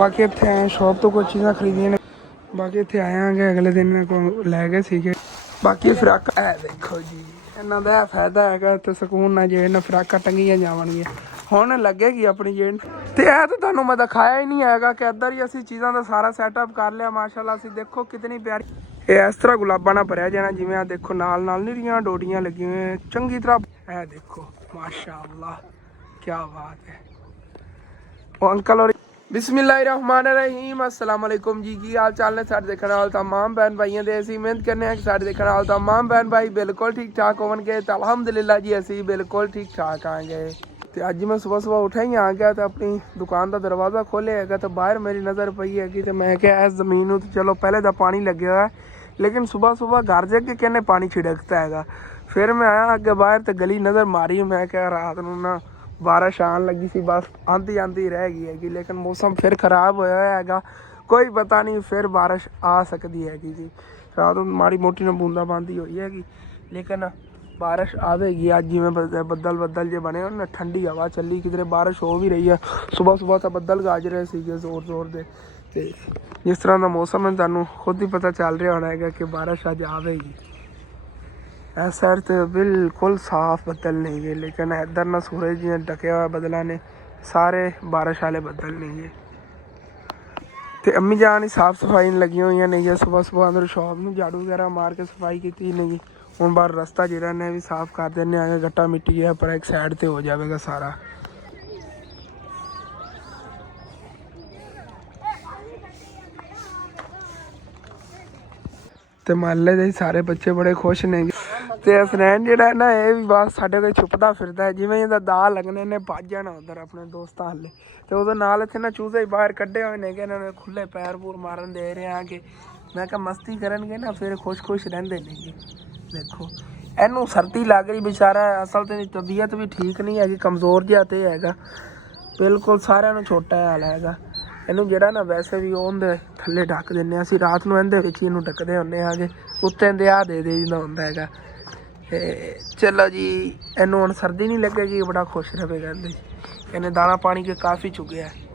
बाकी इत्थे आए शॉप तो कुछ चीज़ां खरीदियां ने। बाकी इत्थे आए अगले दिन को लै गए सीगे। बाकी फ्राक है देखो जी, इन्हों का फायदा है तो सुकून ना जेड़ ने फ्राकां टंगियां जावणगियां। हुण लगेगी अपनी जेड़ ते है तो तुहानूं मैं दिखाया ही नहीं है कि इधर ही असीं चीज़ां का सारा सैटअप कर लिया माशाअल्लाह। असीं देखो कितनी प्यारी ये इस तरह गुलाबां नाल भरिया जाना जिवें आ देखो नाल नाल निरियां डोडियां लगी हुई चंगी तरह। है देखो माशाअल्लाह क्या बात है। वो अंकल और बिस्मिल्लाहिर्रहमानिर्रहीम अस्सलाम वालेकुम जी, की हाल चाल ने साडे देखने वाले तमाम भैन भाइयों दे। असीं उम्मीद करने हैं कि साडे देखने वाले तमाम भैन भाई बिल्कुल ठीक ठाक होवणगे ते अल्हम्दुलिल्लाह जी असीं बिल्कुल ठीक ठाक आंगे। तो अज मैं सुबह सुबह उठा ही आ गया तो अपनी दुकान का दरवाज़ा खोलिया है तो बाहर मेरी नज़र पई है तो मैं क्या इस ज़मीन तो चलो पहले तो पानी लगे हुआ है, लेकिन सुबह सुबह घर जाके कहने पानी छिड़कता है। फिर मैं आया अगे बाहर तो गली नज़र मारी, मैं क्या रात को ना बारिश आन लगी सी, बस आंधी आंधी रह गई हैगी, लेकिन मौसम फिर खराब होया है, कोई पता नहीं फिर बारिश आ सकती हैगी जी। रात को माड़ी मोटी ने बूंदाबांदी हुई हैगी, लेकिन बारिश आवेगी अज। जिवें बदल बदल जे बने ना, ठंडी हवा चली, किधरे बारिश हो भी रही है। सुबह सुबह तो बदल गज रहे थे जोर जोर दे, ते जिस तरह का मौसम है तुहानूं खुद ही पता चल रहा होना है कि बारिश अज आवेगी। इस साइड तो बिल्कुल साफ बदल नहीं गए, लेकिन इधर ना सूरज जियां ढके हुआ बदलों ने, सारे बारिश वाले बदल नहीं गए। तो अम्मी जान ही साफ सफाई लगी हुई नहीं है। सुबह सुबह अंदर शॉप में झाड़ू वगैरह मार के सफाई की नहीं। हूँ बाहर रस्ता जो ने भी साफ कर देने आगे, गट्टा मिट्टी है पर एक साइड पर हो जाएगा सारा। तो महल्ले के सारे बच्चे बड़े खुश ने। तो हसनैन जोड़ा ना ये भी बस साढ़े कोल छुपता फिरता है, जिवें इहदा दा लगने ने भज जाना उधर अपने दोस्तों हल्ले। तो उहदे नाल इत्थे ना चूजे बाहर कड्ढे हुए ने कि इन्होंने खुले पैर पूर मारन दे रहे हैं कि मैं क्या मस्ती करनगे ना फिर खुश खुश रहिंदे ने जी। देखो इनू सर्दी लग रही बेचारा, असल तो तबीयत भी ठीक नहीं हैगी, कमज़ोर जिहा ते हैगा बिल्कुल, सारिਆਂ ਨੂੰ छोटा हाल हैगा। ਇਹਨੂੰ ਜਿਹੜਾ ਨਾ ਵੈਸੇ ਵੀ ਉਹਦੇ ਥੱਲੇ ਢੱਕ ਦਿੰਦੇ ਹਾਂ ਅਸੀਂ, ਰਾਤ ਨੂੰ ਇਹਦੇ ਵਿੱਚ ਹੀ ਇਹਨੂੰ ਢੱਕਦੇ ਹੁੰਦੇ ਆਗੇ, ਉੱਤੇ ਦੇ ਆ ਦੇ ਜਿੰਦਾ ਹੁੰਦਾ ਹੈਗਾ। ਤੇ ਚਲੋ ਜੀ ਇਹਨੂੰ ਹੁਣ ਸਰਦੀ ਨਹੀਂ ਲੱਗੇਗੀ, ਬੜਾ ਖੁਸ਼ ਰਹੇਗਾ ਕਹਿੰਦੇ। ਇਹਨੇ ਦਾਣਾ ਪਾਣੀ ਕੇ ਕਾਫੀ ਚੁਗਿਆ ਹੈ।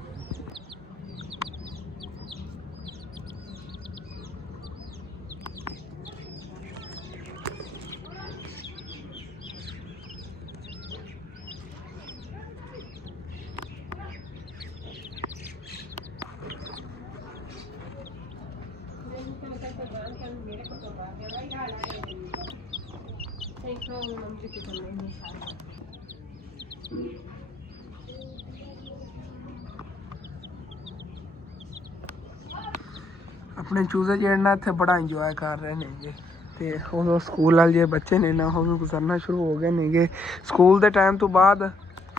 अपने चूजे जेह्ड़े ना इत्थे बड़ा इंजॉय कर रहे ने गे। ते उदों स्कूल वाले जे बच्चे ने ना ओह भी गुजरना शुरू हो गए ने गे। स्कूल के टाइम तो बाद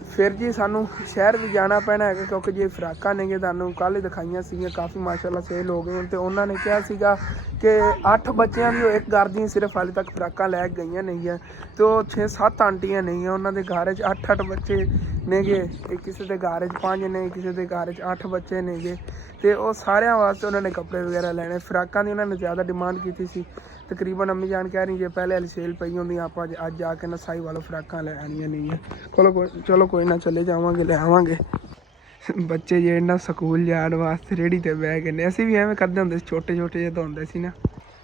फिर जी सानू शहर भी जाना पैना है, क्योंकि जे फ्राकां ने गे तुहानूं कल ही दिखाइयां सीगियां, काफ़ी माशाअल्लाह सेल हो गई। तो उन्होंने कहा सीगा कि 8 बच्चों की एक घर दी सिर्फ हाले तक फ्राकां लै गई नहीं है, तो 6-7 आंटियां नहीं है उन्होंने घर 8-8 बच्चे ने गे। किसी के घर 5 ने, किसी के घर 8 बच्चे ने गे। तो वह सारे वास्ते उन्होंने कपड़े वगैरह लैने, फ्राकां की उन्होंने ज़्यादा डिमांड की सी। तकरीबन अम्मी जान कह रही जे पहले वाली सेल पई होंदी आप अज जाके ना साई वालों फ्राकां लै आनियां नहीं है। चलो कोई ना चले जावांगे ले आवांगे। बच्चे जे ना स्कूल जाण वास्ते रेहड़ी ते बह गए ने, असीं भी एवें करदे हुंदे सी छोटे छोटे जे हुंदे सी ना।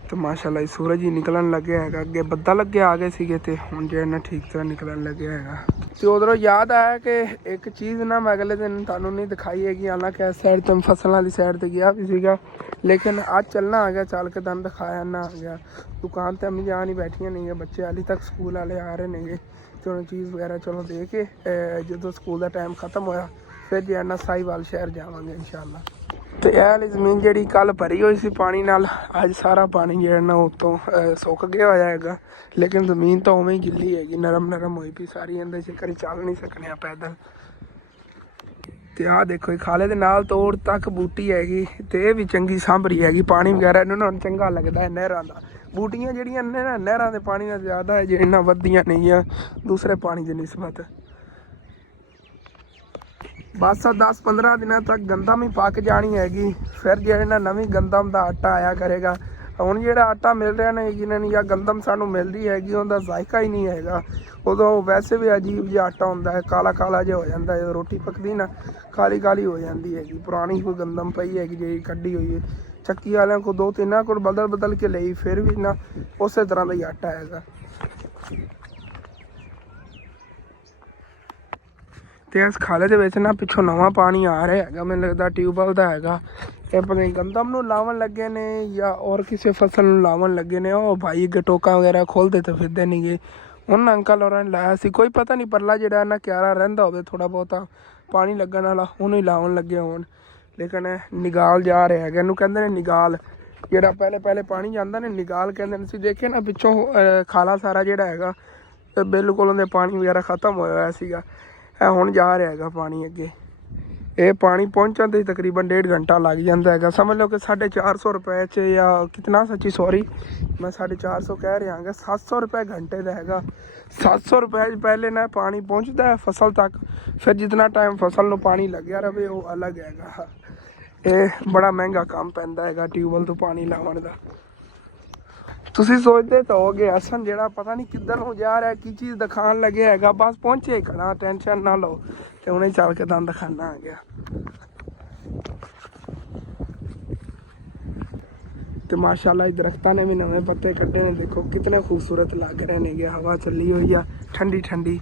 तो माशाअल्लाह सूरज ही निकलन लगे है, अगे बदल लगे आ गए थे, तो हुण जो ना ठीक तरह निकलन लगे है। तो उधरों याद आया कि एक चीज़ ना मैं अगले दिन तुहानूं नहीं दिखाई हैगी, हालांकि इस साइड तो फसलों वाली साइड तो गया भी सीगा, लेकिन अज चलना आ गया, चल के तुहानूं दिखाया ना आ गया। दुकान तो अम्मी जान ही बैठियां नहीं है, बच्चे हाली तक स्कूल वाले आ रहे ने, तो चीज़ वगैरह चलो दे के जो स्कूल का टाइम खत्म होया फिर जो ना साहिवाल शहर जावांगे इंशाअल्लाह। तो यह वाली जमीन जी कल भरी हुई सी पानी नाल, अज सारा पानी जो ना उत्तों सुक गया होया है, लेकिन जमीन तो उवें ही गिल्ली हैगी, नरम नरम हुई पई सारी, इहदे च करी चल नहीं सकने पैदल। तो आ देखो खाले दे नाल तोड़ तक बूटी हैगी, तो यह भी चंगी सांभरी हैगी, पानी वगैरह इन्हूं ना चंगा लगता है नहरां दा। बूटियां जिहड़ियां ने ना नहरां दे पानी नाल ज़्यादा है, जे इन्ना वधियां नहीं है दूसरे पानी की निस्बत। बस 10-15 दिनों तक गंदम ही पक जानी हैगी, फिर जो ना नवीं गंदम का आटा आया करेगा। ਹੁਣ ਜਿਹੜਾ ਆਟਾ ਮਿਲ ਰਿਹਾ ਨਾ ਯਕੀਨਨ ਜਾਂ ਗੰਦਮ ਸਾਨੂੰ ਮਿਲਦੀ ਹੈਗੀ ਉਹਦਾ ਜ਼ਾਇਕਾ ਹੀ ਨਹੀਂ ਹੈਗਾ। ਉਦੋਂ ਵੈਸੇ ਵੀ ਅਜੀਬ ਜਿਹਾ ਆਟਾ ਹੁੰਦਾ ਹੈ, ਕਾਲਾ ਕਾਲਾ ਜਿਹਾ ਹੋ ਜਾਂਦਾ ਜਦੋਂ ਰੋਟੀ ਪੱਕਦੀ ਨਾ ਕਾਲੀ ਕਾਲੀ ਹੋ ਜਾਂਦੀ ਹੈਗੀ। ਪੁਰਾਣੀ ਕੋਈ ਗੰਦਮ ਪਈ ਹੈਗੀ ਜਿਹੜੀ ਕੱਢੀ ਹੋਈ ਹੈ ਚੱਕੀ ਵਾਲਿਆਂ ਕੋਲ 2-3 ਕੋਲ ਬਦਲ ਕੇ ਲਈ, ਫਿਰ ਵੀ ਨਾ ਉਸੇ ਤਰ੍ਹਾਂ ਦਾ ਹੀ ਆਟਾ ਹੈਗਾ। ਤੇ ਇਸ ਖਾਲੇ ਦੇ ਵਿੱਚ ਨਾ ਪਿੱਛੋਂ ਨਵਾਂ ਪਾਣੀ ਆ ਰਿਹਾ ਹੈਗਾ, ਮੈਨੂੰ ਲੱਗਦਾ ਟਿਊਬਵੈਲ ਦਾ ਹੈਗਾ। ਇਹ ਪਤਾ ਨਹੀਂ ਗੰਦਮ ਨੂੰ ਲਾਉਣ ਲੱਗੇ ਨੇ ਜਾਂ ਔਰ ਕਿਸੇ ਫਸਲ ਨੂੰ ਲਾਉਣ ਲੱਗੇ ਨੇ। ਉਹ ਭਾਈ ਅੱਗੇ ਟੋਕਾ ਵਗੈਰਾ ਖੋਲਦੇ ਤਾਂ ਫਿਰਦੇ ਨਹੀਂ ਗੇ। ਉਹਨਾਂ ਅੰਕਲ ਹੋਰਾਂ ਨੇ ਲਾਇਆ ਸੀ, ਕੋਈ ਪਤਾ ਨਹੀਂ ਪਰਲਾ ਜਿਹੜਾ ਇਹਨਾਂ ਕਿਆਰਾ ਰਹਿੰਦਾ ਹੋਵੇ ਥੋੜ੍ਹਾ ਬਹੁਤਾ ਪਾਣੀ ਲੱਗਣ ਵਾਲਾ, ਉਹਨੂੰ ਹੀ ਲਾਉਣ ਲੱਗੇ ਹੋਣ। ਲੇਕਿਨ ਨਿਗਾਲ ਜਾ ਰਿਹਾ ਹੈਗਾ, ਇਹਨੂੰ ਕਹਿੰਦੇ ਨੇ ਨਿਗਾਲ। ਜਿਹੜਾ ਪਹਿਲੇ ਪਾਣੀ ਜਾਂਦਾ ਨੇ ਨਿਗਾਲ ਕਹਿੰਦੇ ਨੇ। ਤੁਸੀਂ ਦੇਖੇ ਨਾ ਪਿੱਛੋਂ ਖਾਲਾ ਸਾਰਾ ਜਿਹੜਾ ਹੈਗਾ ਬਿਲਕੁਲ ਉਹਦੇ ਪਾਣੀ ਵਗੈਰਾ ਖ਼ਤਮ ਹੋਇਆ ਹੋਇਆ ਸੀਗਾ। ਇਹ ਹੁਣ ਜਾ ਰਿਹਾ ਹੈਗਾ ਪਾਣੀ ਅੱਗੇ। ਇਹ ਪਾਣੀ ਪਹੁੰਚਣ 'ਤੇ ਤਕਰੀਬਨ 1.5 ਘੰਟਾ ਲੱਗ ਜਾਂਦਾ ਹੈਗਾ। ਸਮਝ ਲਓ ਕਿ 450 ਰੁਪਏ 'ਚ ਜਾਂ ਕਿਤਨਾ ਸੱਚੀ ਸੌਰੀ ਮੈਂ 450 ਕਹਿ ਰਿਹਾ ਹੈਗਾ, 700 ਰੁਪਏ ਘੰਟੇ ਦਾ ਹੈਗਾ। 700 ਰੁਪਏ 'ਚ ਪਹਿਲੇ ਨਾ ਪਾਣੀ ਪਹੁੰਚਦਾ ਹੈ ਫਸਲ ਤੱਕ, ਫਿਰ ਜਿਤਨਾ ਟਾਈਮ ਫਸਲ ਨੂੰ ਪਾਣੀ ਲੱਗਿਆ ਰਵੇ ਉਹ ਅਲੱਗ ਹੈਗਾ। ਇਹ ਬੜਾ ਮਹਿੰਗਾ ਕੰਮ ਪੈਂਦਾ ਹੈਗਾ ਟਿਊਬਵੈਲ ਤੋਂ ਪਾਣੀ ਲਾਉਣ ਦਾ। ਤੁਸੀਂ ਸੋਚਦੇ ਤਾਂ ਹੋਗੇ ਹਸਨ ਜਿਹੜਾ ਪਤਾ ਨਹੀਂ ਕਿੱਧਰ ਨੂੰ ਜਾ ਰਿਹਾ, ਕੀ ਚੀਜ਼ ਦਿਖਾਉਣ ਲੱਗਿਆ ਹੈਗਾ। ਬਸ ਪਹੁੰਚੇ ਹੀ ਖੜਾ, ਟੈਨਸ਼ਨ ਨਾ ਲਓ। ਤੇ ਹੁਣੇ ਚੱਲ ਕੇ ਤੁਹਾਨੂੰ ਦਿਖਾਉਣਾ ਆ ਗਿਆ। ਤੇ ਮਾਸ਼ਾਅੱਲਾ ਇਹ ਦਰਖਤਾਂ ਨੇ ਵੀ ਨਵੇਂ ਪੱਤੇ ਕੱਢੇ ਨੇ, ਦੇਖੋ ਕਿਤਨੇ ਖੂਬਸੂਰਤ ਲੱਗ ਰਹੇ ਨੇਗੇ। ਹਵਾ ਚੱਲੀ ਹੋਈ ਆ ਠੰਡੀ ਠੰਡੀ,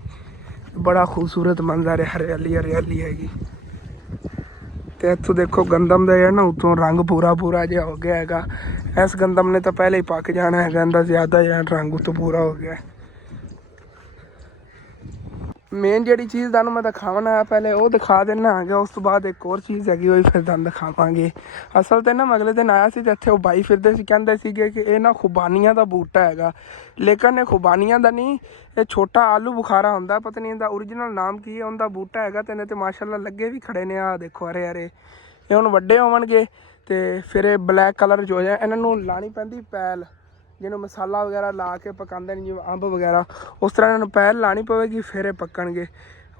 ਬੜਾ ਖੂਬਸੂਰਤ ਮੰਜ਼ਰ ਹੈ, ਹਰਿਆਲੀ ਹਰਿਆਲੀ ਹੈਗੀ। ਤੇ ਇੱਥੋਂ ਦੇਖੋ ਗੰਦਮ ਦਾ ਜਿਹੜਾ ਨਾ ਉੱਤੋਂ ਰੰਗ ਪੂਰਾ ਜਿਹਾ ਹੋ ਗਿਆ ਹੈਗਾ। ਇਸ ਗੰਦਮ ਨੇ ਤਾਂ ਪਹਿਲੇ ਹੀ ਪੱਕ ਜਾਣਾ ਹੈਗਾ, ਇਹਦਾ ਜ਼ਿਆਦਾ ਜਿਹਾ ਰੰਗ ਉੱਤੋਂ ਪੂਰਾ ਹੋ ਗਿਆ। ਮੇਨ ਜਿਹੜੀ ਚੀਜ਼ ਤੁਹਾਨੂੰ ਮੈਂ ਦਿਖਾਉਣਾ ਹੈ ਪਹਿਲੇ ਉਹ ਦਿਖਾ ਦਿੰਦਾ ਹੈਗਾ, ਉਸ ਤੋਂ ਬਾਅਦ ਇੱਕ ਹੋਰ ਚੀਜ਼ ਹੈਗੀ ਉਹ ਫਿਰ ਤੁਹਾਨੂੰ ਦਿਖਾਵਾਂਗੇ। ਅਸਲ 'ਤੇ ਨਾ ਮੈਂ ਅਗਲੇ ਦਿਨ ਆਇਆ ਸੀ ਤੇ ਇੱਥੇ ਉਹ ਬਾਈ ਫਿਰਦੇ ਸੀ, ਕਹਿੰਦੇ ਸੀਗੇ ਕਿ ਇਹ ਨਾ ਖੁਬਾਨੀਆਂ ਦਾ ਬੂਟਾ ਹੈਗਾ। ਲੇਕਿਨ ਇਹ ਖੁਬਾਨੀਆਂ ਦਾ ਨਹੀਂ, ਇਹ ਛੋਟਾ ਆਲੂ ਬੁਖਾਰਾ ਹੁੰਦਾ, ਪਤਾ ਨਹੀਂ ਇਹਦਾ ਓਰੀਜਨਲ ਨਾਮ ਕੀ ਹੈ। ਉਹਦਾ ਬੂਟਾ ਹੈਗਾ ਤੇ ਇਹਨੇ ਤੇ ਮਾਸ਼ਾਅੱਲਾ ਲੱਗੇ ਵੀ ਖੜੇ ਨੇ। ਆਹ ਦੇਖੋ ਹਰੇ ਹਰੇ, ਇਹ ਹੁਣ ਵੱਡੇ ਹੋਣਗੇ ਤੇ ਫਿਰ ਇਹ ਬਲੈਕ ਕਲਰ 'ਚ ਹੋ ਜਾਏ। ਇਹਨਾਂ ਨੂੰ ਲਾਣੀ ਪੈਂਦੀ ਪੈਲ, ਜਿਹਨੂੰ ਮਸਾਲਾ ਵਗੈਰਾ ਲਾ ਕੇ ਪਕਾਉਂਦੇ ਨੇ ਜਿਵੇਂ ਅੰਬ ਵਗੈਰਾ, ਉਸ ਤਰ੍ਹਾਂ ਇਹਨਾਂ ਨੂੰ ਪੈਲ ਲਾਣੀ ਪਵੇਗੀ ਫਿਰ ਇਹ ਪੱਕਣਗੇ।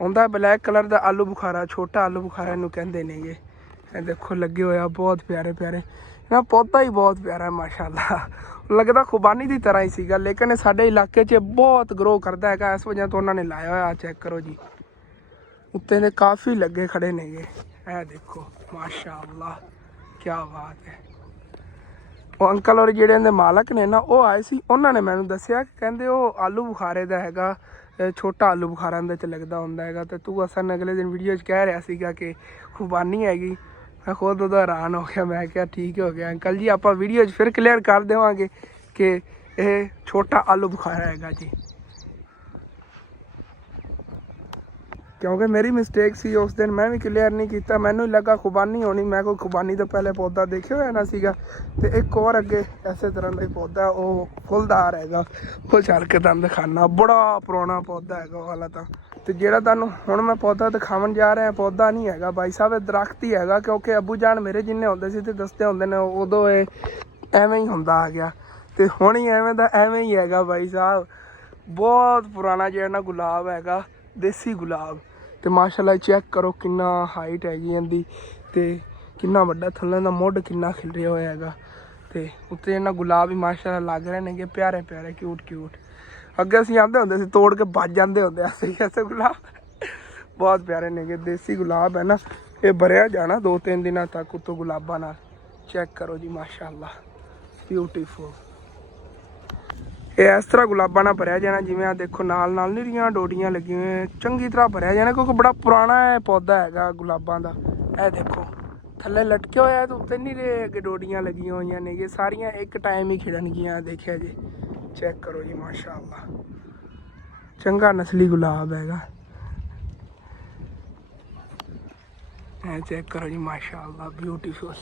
ਹੁੰਦਾ ਬਲੈਕ ਕਲਰ ਦਾ ਆਲੂ ਬੁਖਾਰਾ, ਛੋਟਾ ਆਲੂ ਬੁਖਾਰਾ ਇਹਨੂੰ ਕਹਿੰਦੇ ਨੇਗੇ। ਇਹ ਦੇਖੋ ਲੱਗੇ ਹੋਇਆ ਬਹੁਤ ਪਿਆਰੇ ਪਿਆਰੇ ਨਾ, ਪੌਦਾ ਹੀ ਬਹੁਤ ਪਿਆਰਾ ਹੈ ਮਾਸ਼ਾਅੱਲਾ। ਲੱਗਦਾ ਖੁਬਾਨੀ ਦੀ ਤਰ੍ਹਾਂ ਹੀ ਸੀਗਾ, ਲੇਕਿਨ ਸਾਡੇ ਇਲਾਕੇ 'ਚ ਬਹੁਤ ਗਰੋ ਕਰਦਾ ਹੈਗਾ, ਇਸ ਵਜ੍ਹਾ ਤੋਂ ਉਹਨਾਂ ਨੇ ਲਾਇਆ ਹੋਇਆ। ਚੈੱਕ ਕਰੋ ਜੀ, ਉੱਤੇ ਦੇ ਕਾਫੀ ਲੱਗੇ ਖੜੇ ਨੇਗੇ। ਇਹ ਦੇਖੋ ਮਾਸ਼ਾਅੱਲਾ ਕਿਆ ਬਾਤ ਹੈ। ਉਹ ਅੰਕਲ ਔਰ ਜਿਹੜੇ ਇਹਦੇ ਮਾਲਕ ਨੇ ਨਾ ਉਹ ਆਏ ਸੀ, ਉਹਨਾਂ ਨੇ ਮੈਨੂੰ ਦੱਸਿਆ ਕਿ ਕਹਿੰਦੇ ਉਹ ਆਲੂ ਬੁਖਾਰੇ ਦਾ ਹੈਗਾ, ਛੋਟਾ ਆਲੂ ਬੁਖਾਰਾ ਇਹਦੇ 'ਚ ਲੱਗਦਾ ਹੁੰਦਾ ਹੈਗਾ। ਤੇ ਤੂੰ ਅਸਲ ਅਗਲੇ ਦਿਨ ਵੀਡੀਓ 'ਚ ਕਹਿ ਰਿਹਾ ਸੀਗਾ ਕਿ ਖੁਬਾਨੀ ਹੈਗੀ। ਮੈਂ ਖੁਦ ਉਹਦਾ ਹੈਰਾਨ ਹੋ ਗਿਆ, ਮੈਂ ਕਿਹਾ ਠੀਕ ਹੋ ਗਿਆ ਅੰਕਲ ਜੀ, ਆਪਾਂ ਵੀਡੀਓ 'ਚ ਫਿਰ ਕਲੀਅਰ ਕਰ ਦੇਵਾਂਗੇ ਕਿ ਇਹ ਛੋਟਾ ਆਲੂ ਬੁਖਾਰਾ ਹੈਗਾ ਜੀ। ਕਿਉਂਕਿ ਮੇਰੀ ਮਿਸਟੇਕ ਸੀ ਉਸ ਦਿਨ, ਮੈਂ ਵੀ ਕਲੀਅਰ ਨਹੀਂ ਕੀਤਾ, ਮੈਨੂੰ ਹੀ ਲੱਗਾ ਖੁਬਾਨੀ ਹੋਣੀ। ਮੈਂ ਕੋਈ ਖੁਬਾਨੀ ਤੋਂ ਪਹਿਲੇ ਪੌਦਾ ਦੇਖਿਆ ਹੋਇਆ ਨਾ ਸੀਗਾ। ਤੇ ਇੱਕ ਹੋਰ ਅੱਗੇ ਇਸੇ ਤਰ੍ਹਾਂ ਦਾ ਹੀ ਪੌਦਾ ਉਹ ਫੁੱਲਦਾਰ ਹੈਗਾ, ਉਹ ਚੱਲ ਕੇ ਤੁਹਾਨੂੰ ਦਿਖਾਉਣਾ। ਬੜਾ ਪੁਰਾਣਾ ਪੌਦਾ ਹੈਗਾ ਉਹ ਵਾਲਾ ਤਾਂ। ਤੇ ਜਿਹੜਾ ਤੁਹਾਨੂੰ ਹੁਣ ਮੈਂ ਪੌਦਾ ਦਿਖਾਉਣ ਜਾ ਰਿਹਾ, ਪੌਦਾ ਨਹੀਂ ਹੈਗਾ ਭਾਈ ਸਾਹਿਬ, ਇਹ ਦਰਖਤ ਹੀ ਹੈਗਾ। ਕਿਉਂਕਿ ਅੱਬੂ ਜਾਨ ਮੇਰੇ ਜਿੰਨੇ ਹੁੰਦੇ ਸੀ ਤੇ ਦੱਸਦੇ ਹੁੰਦੇ ਨੇ ਉਦੋਂ ਇਹ ਐਵੇਂ ਹੀ ਹੁੰਦਾ ਆ ਗਿਆ, ਤੇ ਹੁਣ ਹੀ ਐਵੇਂ ਦਾ ਐਵੇਂ ਹੀ ਹੈਗਾ ਭਾਈ ਸਾਹਿਬ। ਬਹੁਤ ਪੁਰਾਣਾ ਜਿਹੜਾ ਨਾ ਗੁਲਾਬ ਹੈਗਾ, ਦੇਸੀ ਗੁਲਾਬ। ਤੇ ਮਾਸ਼ਾਅੱਲਾ ਚੈੱਕ ਕਰੋ ਕਿੰਨਾ ਹਾਈਟ ਹੈਗੀ ਇਹਦੀ, ਤੇ ਕਿੰਨਾ ਵੱਡਾ ਥੱਲੇ ਦਾ ਮੁੱਢ ਕਿੰਨਾ ਖਿਲਰਿਆ ਹੋਇਆ ਹੈਗਾ। ਤੇ ਉੱਤੇ ਇਹਨਾਂ ਗੁਲਾਬ ਵੀ ਮਾਸ਼ਾਅੱਲਾ ਲੱਗ ਰਹੇ ਨੇਗੇ, ਪਿਆਰੇ ਪਿਆਰੇ ਕਿਊਟ ਕਿਊਟ। ਅੱਗੇ ਅਸੀਂ ਆਉਂਦੇ ਹੁੰਦੇ ਸੀ ਤੋੜ ਕੇ ਭੱਜ ਜਾਂਦੇ ਹੁੰਦੇ ਐਸੇ ਐਸੇ ਗੁਲਾਬ, ਬਹੁਤ ਪਿਆਰੇ ਨੇਗੇ। ਦੇਸੀ ਗੁਲਾਬ ਹੈ ਨਾ, ਇਹ ਭਰਿਆ ਜਾਣਾ 2-3 ਦਿਨਾਂ ਤੱਕ ਉੱਤੋਂ ਗੁਲਾਬਾਂ ਨਾਲ। ਚੈੱਕ ਕਰੋ ਜੀ ਮਾਸ਼ਾਅੱਲਾ ਬਿਊਟੀਫੁਲ। ਇਹ ਇਸ ਤਰ੍ਹਾਂ ਗੁਲਾਬਾਂ ਨਾਲ ਭਰਿਆ ਜਾਣਾ, ਜਿਵੇਂ ਆ ਦੇਖੋ ਨਾਲ ਨਾਲ ਨੀਰੀਆਂ ਡੋਡੀਆਂ ਲੱਗੀਆਂ ਹੋਈਆਂ, ਚੰਗੀ ਤਰ੍ਹਾਂ ਭਰਿਆ ਜਾਣਾ ਕਿਉਂਕਿ ਬੜਾ ਪੁਰਾਣਾ ਪੌਦਾ ਹੈਗਾ ਗੁਲਾਬਾਂ ਦਾ। ਇਹ ਦੇਖੋ ਥੱਲੇ ਲਟਕਿਆ ਹੋਇਆ ਤੇ ਉੱਤੇ ਨੀਰੇ ਅੱਗੇ ਡੋਡੀਆਂ ਲੱਗੀਆਂ ਹੋਈਆਂ ਨੇ, ਇਹ ਸਾਰੀਆਂ ਇੱਕ ਟਾਈਮ ਹੀ ਖਿੜਨਗੀਆਂ। ਦੇਖਿਆ ਜੀ, ਚੈੱਕ ਕਰੋ ਜੀ ਮਾਸ਼ਾਅੱਲਾ, ਚੰਗਾ ਨਸਲੀ ਗੁਲਾਬ ਹੈਗਾ। ਇਹ ਚੈੱਕ ਕਰੋ ਜੀ ਮਾਸ਼ਾਅੱਲਾ ਬਿਊਟੀਫੁਲ।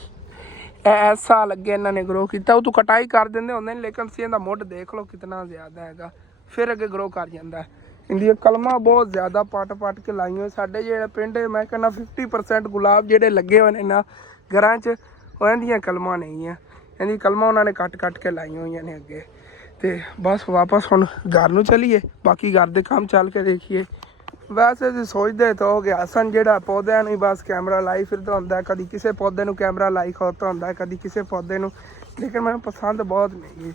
ਇਸ ਸਾਲ ਅੱਗੇ ਇਹਨਾਂ ਨੇ ਗਰੋ ਕੀਤਾ, ਉਹ ਤੋਂ ਕਟਾਈ ਕਰ ਦਿੰਦੇ ਹੁੰਦੇ ਨੇ, ਲੇਕਿਨ ਸੀ ਇਹਦਾ ਮੁੱਢ ਦੇਖ ਲਓ ਕਿਤਨਾ ਜ਼ਿਆਦਾ ਹੈਗਾ, ਫਿਰ ਅੱਗੇ ਗਰੋ ਕਰ ਜਾਂਦਾ। ਇਹਦੀਆਂ ਕਲਮਾਂ ਬਹੁਤ ਜ਼ਿਆਦਾ ਪੱਟ ਕੇ ਲਾਈਆਂ ਸਾਡੇ ਜਿਹੜੇ ਪਿੰਡ, ਮੈਂ ਕਹਿੰਦਾ 50% ਗੁਲਾਬ ਜਿਹੜੇ ਲੱਗੇ ਹੋਏ ਨੇ ਨਾ ਘਰਾਂ 'ਚ, ਉਹ ਇਹਦੀਆਂ ਕਲਮਾਂ ਨਹੀਂ ਆ। ਇਹਦੀ ਕਲਮਾਂ ਉਹਨਾਂ ਨੇ ਕੱਟ ਕੇ ਲਾਈਆਂ ਹੋਈਆਂ ਨੇ ਅੱਗੇ। ਤੇ ਬਸ ਵਾਪਸ ਹੁਣ ਘਰ ਨੂੰ ਚੱਲੀਏ, ਬਾਕੀ ਘਰ ਦੇ ਕੰਮ ਚੱਲ ਕੇ ਦੇਖੀਏ। ਵੈਸੇ ਤੁਸੀਂ ਸੋਚਦੇ ਤਾਂ ਹੋ ਗਿਆ ਹਸਨ ਜਿਹੜਾ ਪੌਦਿਆਂ ਨੂੰ ਬਸ ਕੈਮਰਾ ਲਾਈ ਫਿਰਦਾ ਹੁੰਦਾ, ਕਦੀ ਕਿਸੇ ਪੌਦੇ ਨੂੰ ਕੈਮਰਾ ਲਾਈ ਖੜੋਤਾ ਹੁੰਦਾ, ਕਦੀ ਕਿਸੇ ਪੌਦੇ ਨੂੰ लेकिन मैंने पसंद बहुत नहीं,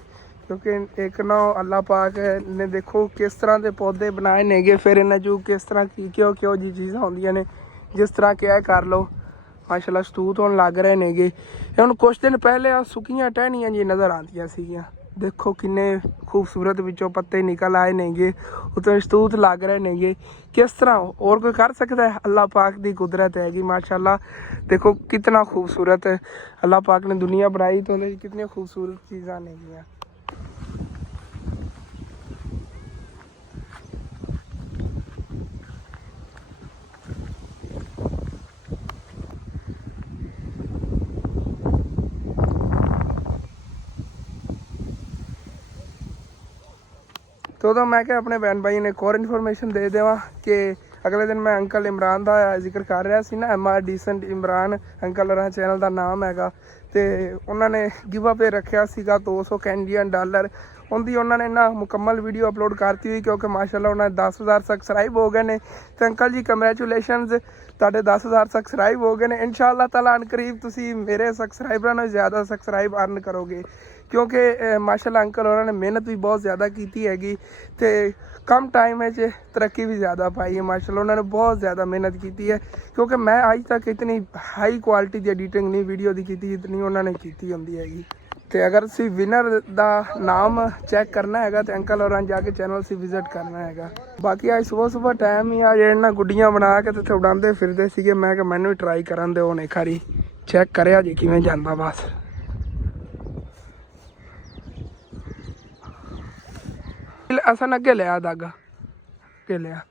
क्योंकि एक ना अल्लाह पाक ने देखो किस तरह के पौधे बनाए नेगे, फिर इन्हें जो किस तरह की क्यों जी चीज़ां होंदियां ने, जिस तरह क्या कर लो माशाल्लाह सतूत होने लग रहे नेगे। हुण कुछ दिन पहले आ सुक्कियां टहनियां जी नज़र आंदियां सीगियां, देखो किन्ने खूबसूरत विचों पत्ते निकल आए नेगे, उत्ते सतूत लग रहे नेगे। किस तरह और कोई कर सकता है? अल्लाह पाक की कुदरत हैगी माशाल्लाह। देखो कितना खूबसूरत अल्लाह पाक ने दुनिया बनाई, तो कितनी खूबसूरत चीज़ां नेगियां। तो मैं क्या अपने बहन भाई ने एक और इन्फॉर्मेशन दे देवा कि अगले दिन मैं अंकल इमरान का जिक्र कर रहा सी ना, MR डिसेंट इमरान अंकल और चैनल का नाम हैगा, तो उन्होंने गिव अवे रखा सीगा $200 कैनेडियन। उनकी उन्होंने ना मुकम्मल वीडियो अपलोड करती हुई, क्योंकि माशाल्लाह उन्होंने 10,000 सबसक्राइब हो गए ने। तो अंकल जी कंग्रेचुलेशनस, तुहाडे 10,000 सबसक्राइब हो गए ने। इंशाअल्लाह ताला अनकरीब तुसी मेरे सबसक्राइबरां नालों ज़्यादा सबसक्राइब अर्न करोगे, क्योंकि माशाल्लाह अंकल उन्होंने मेहनत भी बहुत ज़्यादा की हैगी, तो कम टाइम में तरक्की भी ज़्यादा पाई है माशाल्लाह। उन्होंने बहुत ज़्यादा मेहनत की है, क्योंकि मैं आज तक इतनी हाई क्वालिटी की एडिटिंग नहीं वीडियो की जितनी उन्होंने की होंगी हैगी। तो अगर तुसी विनर का नाम चैक करना है तो अंकल और जाके चैनल से विजिट करना है। बाकी आज सुबह सुबह टाइम ही आ जेना गुड्डियाँ बना के तो उड़ाते फिरते थे, मैं कि मैनू भी ट्राई करन दो एक बारी, चैक करे जी किवें जांदा बस। असन अगे लिया धागा, अगे लिया।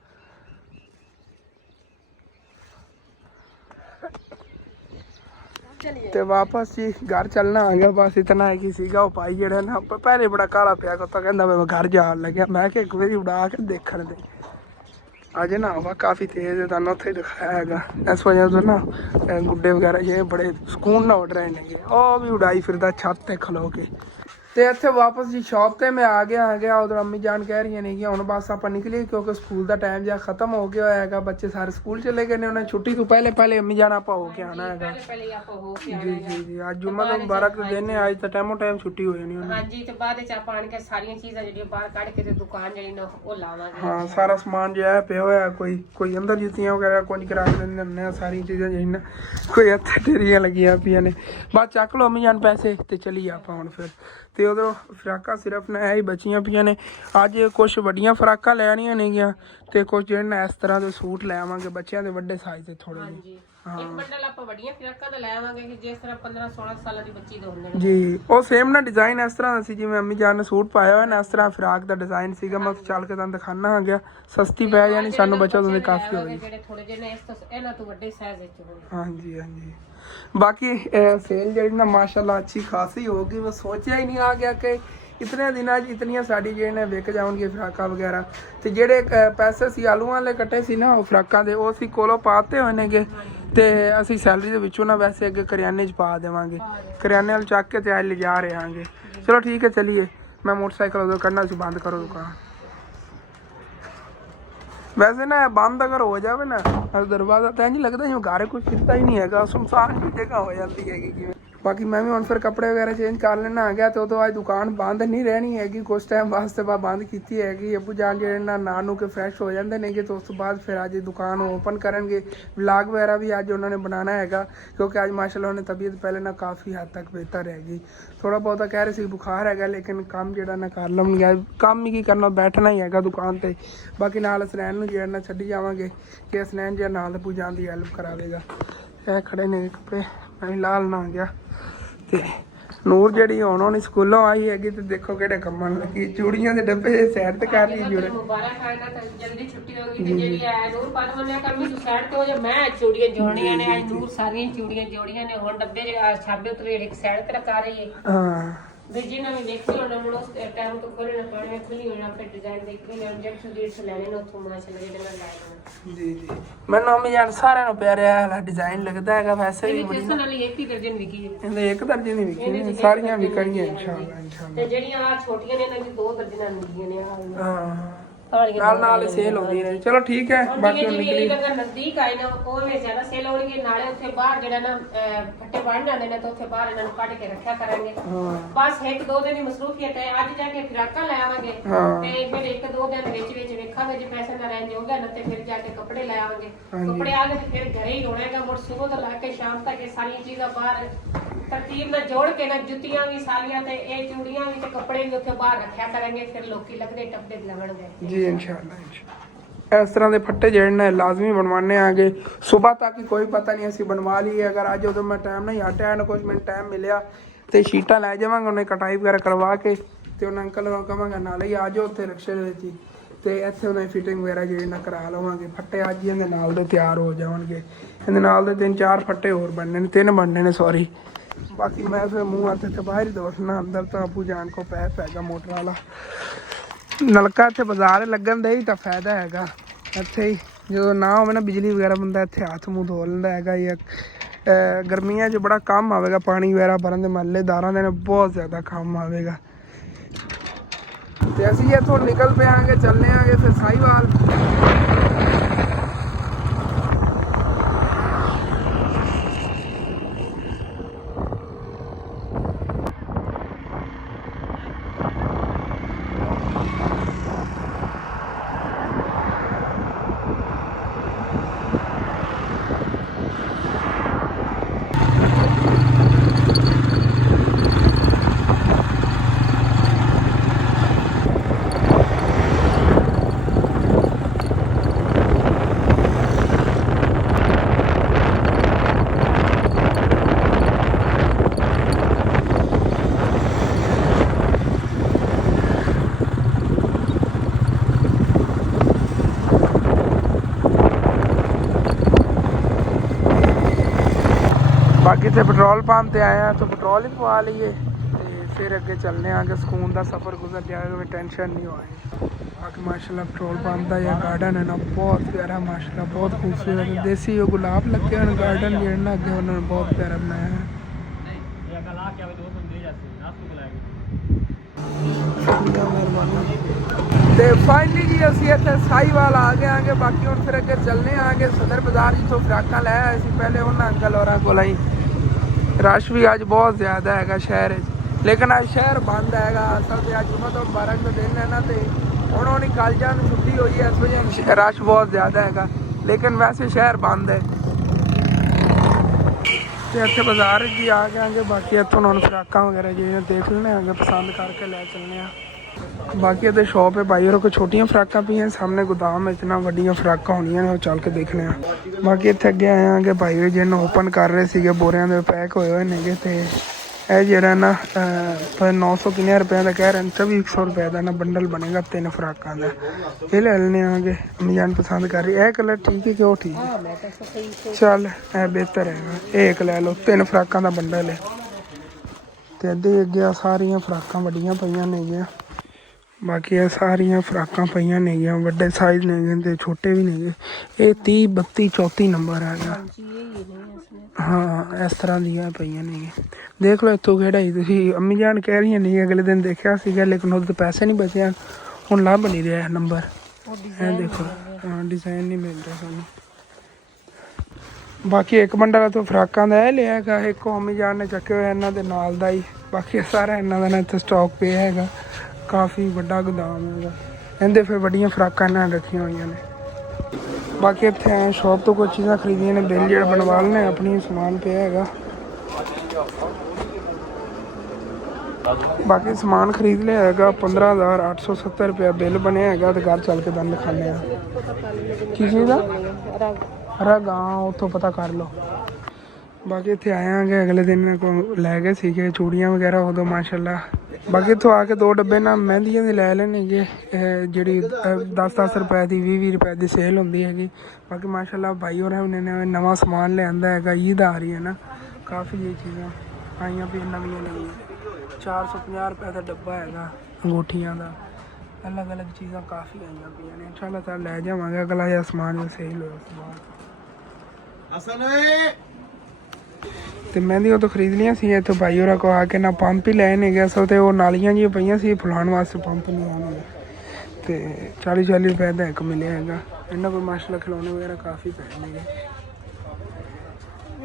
तो वापस जी घर चलना आ गया, बस इतना है कि सीगा वो भाई जेड़ा ना पहले बड़ा काला पिया, तो कहता मैं घर जान लग्या। मैं कि एक बारी उड़ा के देखने दे। अज ना हवा काफ़ी तेज़ है, तुम उत्थे दिखाया है, इस वजह से ना गुड्डे वगैरह ये बड़े सुकून ना उड़ रहे हैं। वह भी उड़ाई फिरदा छत ते खलो के। तो इतने वापस जी शॉप पर मैं आ गया उधर अम्मी जान कह रही नहीं कि हूँ बस आप निकली, क्योंकि स्कूल का टाइम जहाँ खत्म हो गया है, बच्चे सारे स्कूल चले गए ने। उन्हें छुट्टी तो पहले अम्मी जान आप हो के आना है। जी जी जी आज जुम्मा तो मुबारक दिन है, आज तो टाइमो टाइम छुट्टी हो जानी। हाँ जी, तो बाद सारियां चीज़ां जेहड़ियां बाहर कढ़ के दुकान जेहड़ी ना वो लावांगे। हाँ सारा समान जो है पे होया, कोई अंदर जुत्तियां वगैरह कुछ करा देने, सारी चीज़ां जेहड़ियां कोई हत्थे ढेरियां लगियां पियां ने। बस चक लो अम्मी जान पैसे तो चली आप हुण फिर। तो उधरों फ्राकां सिर्फ ने ही बचियां पियां ने। अज कुछ वड्डियां फ्राकां लैनियां नेगियां, तो कुछ जेहड़े इस तरह के सूट लै आवांगे बच्चों के वड्डे साइज के थोड़े जी। हाँ एक बंडल आप वड्डियां फ्राकां दा लै आवांगे कि जिस तरह 15-16 साल दी बच्ची दे हुंदे ने जी। वो सेम ना डिजाइन इस तरह सी जिवें अम्मी जान ने सूट पाया हुआ ना, इस तरह फ्राक का डिजाइन सीगा। मैं चल के तुहानूं दिखाना आ गया, सस्ती पै जानी सानूं बचत होंदी काफ़ी होई। जेहड़े थोड़े जिहे ने इस तो इन्हां तो वड्डे साइज विच होण। हाँ जी हाँ जी। बाकी सेल जी ना माशाल्लाह अच्छी खासी होगी। मैं सोचा ही नहीं आ गया कि इतने दिन इतनियां साड़ी जेने विक जाएंगी फ्राकां वगैरह। तो जेडे पैसे सी आलूआं वाले कट्टे सी ना वो फ्राकां दे, वो असीं कोलों पाते होए नेगे, तो असीं सैलरी दे विचों ना वैसे अगे करियाने च पा देवांगे, करियाने वाल चक के ते ले जा रहे आंगे। चलो ठीक है चलिए, मैं मोटरसाइकिल उधर करना सी, बंद करो दुकान। वैसे ना बंद अगर हो जाए ना दरवाजा तो इंज लगता जिवें घर कुछ फिरता ही नहीं है, सुनसान जी जगह हो जाती है। बाकी मैं भी हुण फिर कपड़े वगैरह चेंज कर लेना आ गया, तो अज दुकान बंद नहीं रहनी हैगी, कुछ टाइम वास्ते बाद बंद की हैगी। अबू जान जो नहा नू के फ्रैश हो जाते हैं, तो उस तो बाद फिर अज दुकान ओपन करेंगे। व्लॉग वगैरह भी अज उन्होंने बनाना है, क्योंकि अज माशाल्लाह उन्हें तबीयत पहले ना काफ़ी हद तक बेहतर हैगी। थोड़ा बहुत कह रहे थे बुखार है, लेकिन काम जो ना कर लवेंगे, काम ही की करना, बैठना ही है दुकान पर। बाकी नाल असनैन जो ना छड्डी जावांगे कि असनैन जो नाल अबू जान की हैल्प करा देगा। यह खड़े ने कपड़े मैं लाल ना आ गया। तो नूर जी हुण स्कूलों आई हैगी, तो देखो कि कमन लगी, चूड़ियां के डब्बे सैड ते कर ली जुड़े। जल्दी छुट्टी होगी ते जेडी है नूर बाद में कर मैं साइड पे हो जा, मैं चूड़ियां जोड़नियां ने। आज नूर सारी चूड़ियां जोड़ियां ने, हुण डब्बे जे छाबे उतरे एक साइड ते रखा रही है। हां बीजी ने भी देखी होना, मुड़ उस टाइम तो खोले ना पानी खुली होना, फिर डिजाइन देख के इंजेक्शन डेट से लेने उथों माशाल्लाह जेडे ना लाए। जी जी मैनू अम्मी जान सारे नु प्यारे वाला डिजाइन लगता है। वैसे भी बड़ी फैशन वाली एक ही दर्जन विकी है, ਇਹਦੇ ਇੱਕ ਦਰਜਨ ਦੀ ਵਿਕੀ, ਸਾਰੀਆਂ ਵਿਕਣਗੀਆਂ इंशाल्लाह। ਤੇ ਜਿਹੜੀਆਂ ਆ ਛੋਟੀਆਂ ਨੇ ਇਹਨਾਂ ਦੀ 2 ਦਰਜਨਾਂ ਮਿਲੀਆਂ ਨੇ। ਹਾਂ ਨਾਲ ਸੇਲ ਹੁੰਦੀ ਹੈ। ਚਲੋ ਠੀਕ ਹੈ, ਬਾਕੀ ਹੁਣ ਨਿਕਲੀ ਨਜ਼ਦੀਕ ਆਏ ਨਾ ਉਹ ਵਿੱਚ ਜ਼ਿਆਦਾ ਸੇਲ ਹੋਣਗੇ, ਨਾਲੇ ਉੱਥੇ ਬਾਹਰ ਜਿਹੜਾ ਨਾ ਫੱਟੇ ਬਣ ਜਾਂਦੇ ਨੇ ਤਾਂ ਉੱਥੇ ਬਾਹਰ ਇਹਨਾਂ ਨੂੰ ਕੱਢ ਕੇ ਰੱਖਿਆ ਕਰਾਂਗੇ। ਬਸ 1-2 ਦਿਨ ਦੀ ਮਸਰੂਫੀਅਤ ਹੈ, ਅੱਜ ਜਾ ਕੇ ਫਿਰਾਕਾਂ ਲੈ ਆਵਾਂਗੇ ਤੇ ਫਿਰ 1-2 ਦਿਨ ਵਿੱਚ ਵੇਖਾਂਗੇ ਜੇ ਪੈਸੇ ਦਾ ਰੇਂਜ ਹੋਗਾ ਨਾ ਤੇ ਫਿਰ ਜਾ ਕੇ ਕੱਪੜੇ ਲੈ ਆਵਾਂਗੇ। ਕੱਪੜੇ ਆ ਗਏ ਤੇ ਫਿਰ ਘਰੇ ਹੀ ਹੋਣਾਗਾ, ਮੁੜ ਸਵੇਰ ਤੋਂ ਲੈ ਕੇ ਸ਼ਾਮ ਤੱਕ ਇਹ ਸਾਰੀਆਂ ਚੀਜ਼ਾਂ ਬਾਹਰ ਤਰਤੀਬ ਨਾਲ ਜੋੜ ਕੇ ਨਾ ਜੁੱਤੀਆਂ ਵੀ ਸਾਰੀਆਂ ਤੇ ਇਹ ਚੂੜੀਆਂ ਵੀ ਤੇ ਕੱਪੜੇ ਵੀ ਉੱਥੇ ਬਾਹਰ ਰੱਖਿਆ ਕਰਾਂਗੇ, ਫਿਰ ਲੋਕੀ ਲੱਗਦੇ ਟੱਪਦੇ ਲੱਗਣਗੇ ਜੀ इंशाल्लाह। इस तरह के फट्टे जड़ने लाजमी बनवाने आगे सुबह तक ही, कोई पता नहीं असी बनवा लिए। अगर अज उदों मैं टाइम नहीं हटिया ना कुछ मैंने टाइम मिलिया तो शीटा लै जावांगा, उन्हें कटाई वगैरह करवा के तो उन्हें अंकल ਨੂੰ ਕਹਾਂਗਾ ਨਾਲੇ ਹੀ ਆ ਜਾਓ ਉੱਥੇ ਰਿਕਸ਼ੇ ਦੇ ਵਿੱਚ ਹੀ ਤੇ ਇੱਥੇ ਉਹਨਾਂ ਫਿਟਿੰਗ ਵਗੈਰਾ ਜਿਹੜੀ ਨਾ ਕਰਾ ਲਵਾਂਗੇ। ਫੱਟੇ ਅੱਜ ਹੀ ਇਹਦੇ ਨਾਲ ਦੇ ਤਿਆਰ ਹੋ ਜਾਣਗੇ, ਇਹਦੇ ਨਾਲ ਦੇ 3-4 ਫੱਟੇ ਹੋਰ ਬਣਨੇ ਨੇ, 3 ਬਣਨੇ ਨੇ ਸੌਰੀ। ਬਾਕੀ ਮੈਂ ਫਿਰ ਮੂੰਹ ਹੱਥ ਤੇ ਬਾਹਰ ਹੀ ਦੋਸਣਾ, ਅੰਦਰ ਤਾਂ ਆਪੂ ਜਾਣ ਕੋ ਪੈਪ ਹੈਗਾ ਮੋਟਰ ਵਾਲਾ। ਨਲਕਾ ਇੱਥੇ ਬਾਜ਼ਾਰ ਲੱਗਣ ਦੇ ਹੀ ਤਾਂ ਫਾਇਦਾ ਹੈਗਾ, ਇੱਥੇ ਹੀ ਜਦੋਂ ਨਾ ਹੋਵੇ ਨਾ ਬਿਜਲੀ ਵਗੈਰਾ ਬੰਦਾ ਇੱਥੇ ਹੱਥ ਮੂੰਹ ਧੋ ਲੈਂਦਾ ਹੈਗਾ। ਜਾਂ ਗਰਮੀਆਂ 'ਚ ਬੜਾ ਕੰਮ ਆਵੇਗਾ ਪਾਣੀ ਵਗੈਰਾ ਭਰਨ ਦੇ, ਮਹੱਲੇਦਾਰਾਂ ਦੇ ਨੇ ਬਹੁਤ ਜ਼ਿਆਦਾ ਕੰਮ ਆਵੇਗਾ। ਤੇ ਅਸੀਂ ਇੱਥੋਂ ਨਿਕਲ ਪਿਆਂਗੇ, ਚੱਲਨੇ ਆਂਗੇ ਫਿਰ ਸਾਹੀਵਾਲ। बाकी इतने पेट्रोल पंप पे आए हैं तो पेट्रोल ही पवा लीए तो फिर अगे चलने आगे सुकून का सफ़र गुजर जाएगा, कोई टेंशन नहीं होगी। बाकी माशाल्लाह पेट्रोल पंप का यह गार्डन है ना बहुत प्यारा, माशाल्लाह बहुत खूबसूरत है। देसी वो गुलाब लगे हैं गार्डन जो ना अगे उन्होंने बहुत प्यारा बनाया है। तो फाइनली जी असी इतने साहीवाल आ गए आगे। बाकी हम फिर अगे चलने आगे सदर बाजार जितों फ्राकां लै आए सी पहले उन्होंने अंकल होरां कोल ही। रश भी अज बहुत ज़्यादा है शहर, लेकिन अज शहर बंद है। असल तो अज जुम्मा तो मुबारक का दिन है ना, तो हुण हुण कॉलेजां नूं छुट्टी हुई है, इस वजह रश बहुत ज़्यादा है, लेकिन वैसे शहर बंद है। तो इतने बाजार जी आ गए आगे। बाकी इतों हम फ्राकां वगैरह जो देख लेने आगे, पसंद करके लै चलने। बाकी इतने शॉप है भाई और कोई छोटियां फ्राकां पी हैं, सामने गोदाम है इतना वड्डियां फ्राकां होनियां ने, चल के देखने। बाकी इतने अगे आए हैं कि भाई जिन्हें ओपन कर रहे थे बोरियां दे पैक होए हुए ने। तो यह जरा ना 900 किन्ने रुपये का कह रहे हैं, 2400 रुपये का ना बंडल बनेगा 3 फ्राकां का। ये ले लेने आगे, अम्मी जान पसंद कर रही है। कलर ठीक है कि वो ठीक है, चल यह बेहतर है, एक ले लो 3 फ्राकां का बंडल है। तो अद्धे अगे सारियां फ्राकां वड्डियां पईयां ने। बाकी ये सारियां फ्राकां पईयां ने, वड्डे साइज ने ते छोटे भी ने। ये 30, 32, 34 नंबर है। हाँ इस तरह दी पईयां ने। देख लो इतों केड़ा ही तुसी अम्मी जान कह रही नहीं, अगले दिन देखा सीगा लेकिन उधर पैसे नहीं बचे, हुण लभ नहीं रहा नंबर। देखो हाँ डिजाइन नहीं मिल रहा सानू। बाकी एक बंडल तो फ्राकां दा लिया है, एक अम्मी जान ने चक्के हुए इन्हां दे नाल दा ही। बाकी सारा इन्हां दा इत्थे स्टॉक पे है, काफ़ी बड़ा गोदाम है। इहदे फिर बड़ियां फ्राकां इन्हां ने रखियां हुई ने। बाकी इतने आए शॉप तो कुछ चीज़ा खरीदियां ने, बिल जो बनवा लेने अपनी समान पे है। बाकी समान खरीद लिया है, 15,870 रुपया बिल बने है। तो घर चल के दन लिखाने की चीज़ रग हाँ उतों पता कर लो। बाकी इतने आए हैं अगले दिन को लै गए थे चूड़ियाँ वगैरह उदों माशाल्लाह। बाकी इतों आके 2 डब्बे ना मेहंदियाँ दी लै लेने जी 10-10 रुपए की 20-20 रुपए की सेल होंदी हैगी। बाकी माशाल्लाह भाई और उन्होंने नवा समान लिया है, ईद आ रही है ना, काफ़ी ये चीज़ां आईयां भी नवियां लगियां। 450 रुपए का डब्बा है अंगूठियां का, अलग अलग चीज़ां काफ़ी आईयां पियां ने। इंशाल्लाह ताला लै जावांगे अगला जिहा समान जो सेल होया उस बाद। तो मेहंदी वो तो खरीद लिया सी। इतों भाई होरा को आके ना पंप ही लैने गए असल तो वो नालियां जी पईयां सी फुलाण वास्ते पंप नहीं आने। ਤੇ 40 ਰੁਪਏ ਦਾ ਇੱਕ ਮਿਲਿਆ ਹੈਗਾ। ਇਹਨਾਂ ਕੋਲ ਮਾਸ਼ਾਅੱਲਾ ਖਿਡੌਣੇ ਵਗੈਰਾ ਕਾਫੀ ਪਏ ਨੇ।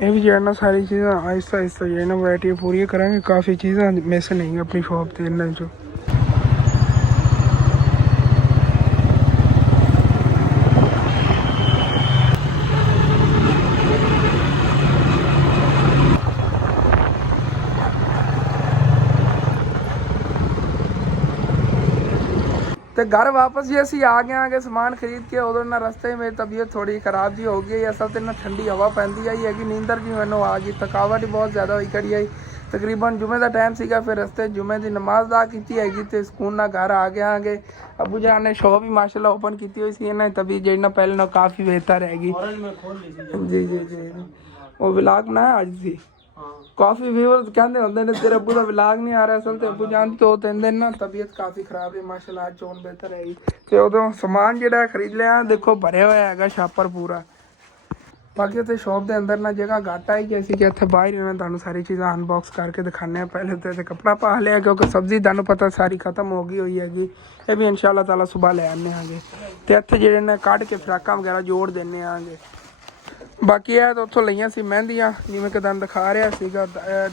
ਇਹ ਵੀ ਜਿਹੜਾ ਨਾ ਸਾਰੀ ਚੀਜ਼ਾਂ ਆਹਿਸਤਾ ਜਿਹੜਾ ਨਾ ਵੈਰਾਈਟੀ ਪੂਰੀਆਂ ਕਰਾਂਗੇ। ਕਾਫੀ ਚੀਜ਼ਾਂ ਮਿਸ ਨਹੀਂ ਆਪਣੀ ਸ਼ੌਪ ਤੇ ਇਹਨਾਂ 'ਚੋਂ। ਤੇ ਘਰ ਵਾਪਸ ਜੀ ਅਸੀਂ ਆ ਗਏ ਆਂਗੇ ਸਮਾਨ ਖਰੀਦ ਕੇ। ਉਦੋਂ ਨਾ ਰਸਤੇ ਮੇਰੀ ਤਬੀਅਤ ਥੋੜੀ ਖਰਾਬ ਜੀ ਹੋ ਗਈ। ਅਸਲ ਤੇ ਨਾ ਠੰਡੀ ਹਵਾ ਪੈਂਦੀ ਆਈ ਹੈਗੀ, ਨੀਂਦਰ ਜੀ ਮੈਨੂੰ ਆ ਗਈ, ਥਕਾਵਟ ਹੀ ਬਹੁਤ ਜ਼ਿਆਦਾ ਹੋਈ ਕਰੀ ਆਈ। ਤਕਰੀਬਨ ਜੁਮੇ ਦਾ ਟਾਈਮ ਸੀਗਾ, ਫਿਰ ਰਸਤੇ ਜੁਮੇ ਦੀ ਨਮਾਜ਼ ਅਦਾ ਕੀਤੀ ਹੈਗੀ ਤੇ ਸਕੂਨ ਨਾਲ ਘਰ ਆ ਗਏ ਆਂਗੇ। ਅੱਬੂ ਜਾਨ ਨੇ ਸ਼ੋਪ ਵੀ ਮਾਸ਼ਾਅੱਲਾ ਓਪਨ ਕੀਤੀ ਹੋਈ ਸੀ। ਇਹਨਾਂ ਦੀ ਤਬੀਅਤ ਜਿਹੜੀ ਨਾ ਪਹਿਲੇ ਨਾਲੋਂ ਕਾਫੀ ਬਿਹਤਰ ਹੈਗੀ। ਜੀ ਜੀ ਜੀ ਉਹ ਵਲੌਗ ਬਣਾਇਆ ਅੱਜ ਸੀ। ਕਾਫੀ व्यूअर्स ਕਹਿੰਦੇ ਹੁੰਦੇ ਨੇ ਤੇਰੇ ਅੱਬੂ ਦਾ ਵਲੌਗ ਨਹੀਂ ਆ ਰਿਹਾ। ਅਸਲ ਤੇ ਅੱਬੂ ਜਾਨ ਦੀ 2-3 ਦਿਨ ਨਾ ਤਬੀਅਤ ਕਾਫੀ ਖਰਾਬ ਹੈ। ਮਾਸ਼ਾਅੱਲਾ ਅੱਜ ਚੋਣ ਬਿਹਤਰ ਹੈਗੀ। ਤੇ ਉਦੋਂ ਸਮਾਨ ਜਿਹੜਾ ਖਰੀਦ ਲਿਆ ਦੇਖੋ ਭਰਿਆ ਹੋਇਆ ਹੈਗਾ ਛਾਪਰ ਪੂਰਾ। ਬਾਕੀ ਤੇ ਸ਼ੌਪ ਦੇ ਅੰਦਰ ਨਾ ਜਗ੍ਹਾ ਘੱਟ ਆਈ ਕਿ ਅਸੀਂ ਕਿ ਇੱਥੇ ਬਾਹਰ ਹੀ ਤੁਹਾਨੂੰ ਸਾਰੀ ਚੀਜ਼ਾਂ ਅਨਬਾਕਸ ਕਰਕੇ ਦਿਖਾਉਂਦੇ ਹਾਂ। ਪਹਿਲੇ ਤੇ ਕੱਪੜਾ ਪਾ ਲਿਆ ਕਿਉਂਕਿ ਸਬਜ਼ੀ ਤੁਹਾਨੂੰ ਪਤਾ ਸਾਰੀ ਖਤਮ ਹੋ ਗਈ ਹੋਈ ਹੈਗੀ। ਇਹ ਵੀ ਇਨਸ਼ਾਅੱਲਾ ਤਾਲਾ ਸੁਬਾਹ ਲੈ ਆਉਂਦੇ ਆਂਗੇ। ਤੇ ਇੱਥੇ ਜਿਹੜੇ ਨੇ ਕੱਢ ਕੇ ਫਰਾਕਾਂ ਵਗੈਰਾ ਜੋੜ ਦਿੰਦੇ ਆਂਗੇ। ਬਾਕੀ ਇਹ ਤਾਂ ਉੱਥੋਂ ਲਈਆਂ ਸੀ ਮਹਿੰਦੀਆਂ, ਜਿਵੇਂ ਕਿ ਤੁਹਾਨੂੰ ਦਿਖਾ ਰਿਹਾ ਸੀਗਾ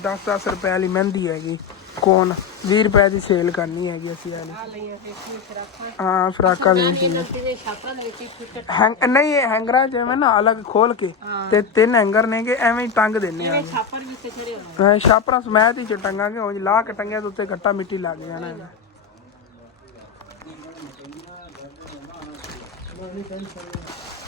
10-10 ਰੁਪਏ ਵਾਲੀ ਮਹਿੰਦੀ ਹੈਗੀ। ਕੋਨ 20 ਰੁਪਏ ਦੀ ਸੇਲ ਕਰਨੀ ਹੈਗੀ ਅਸੀਂ ਹਾਂ ਫਰਾਕਾਂ ਲੈਂਦੀ ਨਹੀਂ ਇਹ ਹੈਂਗਰਾਂ ਜਿਵੇਂ ਨਾ ਅਲੱਗ ਖੋਲ ਕੇ ਤੇ 3 ਹੈਂਗਰ ਨੇਗੇ ਐਵੇਂ ਹੀ ਟੰਗ ਦਿੰਦੇ ਆ। ਛਾਪਰਾਂ ਸਮੈਤ ਹੀ ਚ ਟੰਗਾਂਗੇ ਉਹ ਲਾ ਕੇ ਟੰਗਿਆ ਤੇ ਉੱਤੇ ਗੱਟਾ ਮਿੱਟੀ ਲੱਗ ਜਾਣਾ ਹੈਗਾ।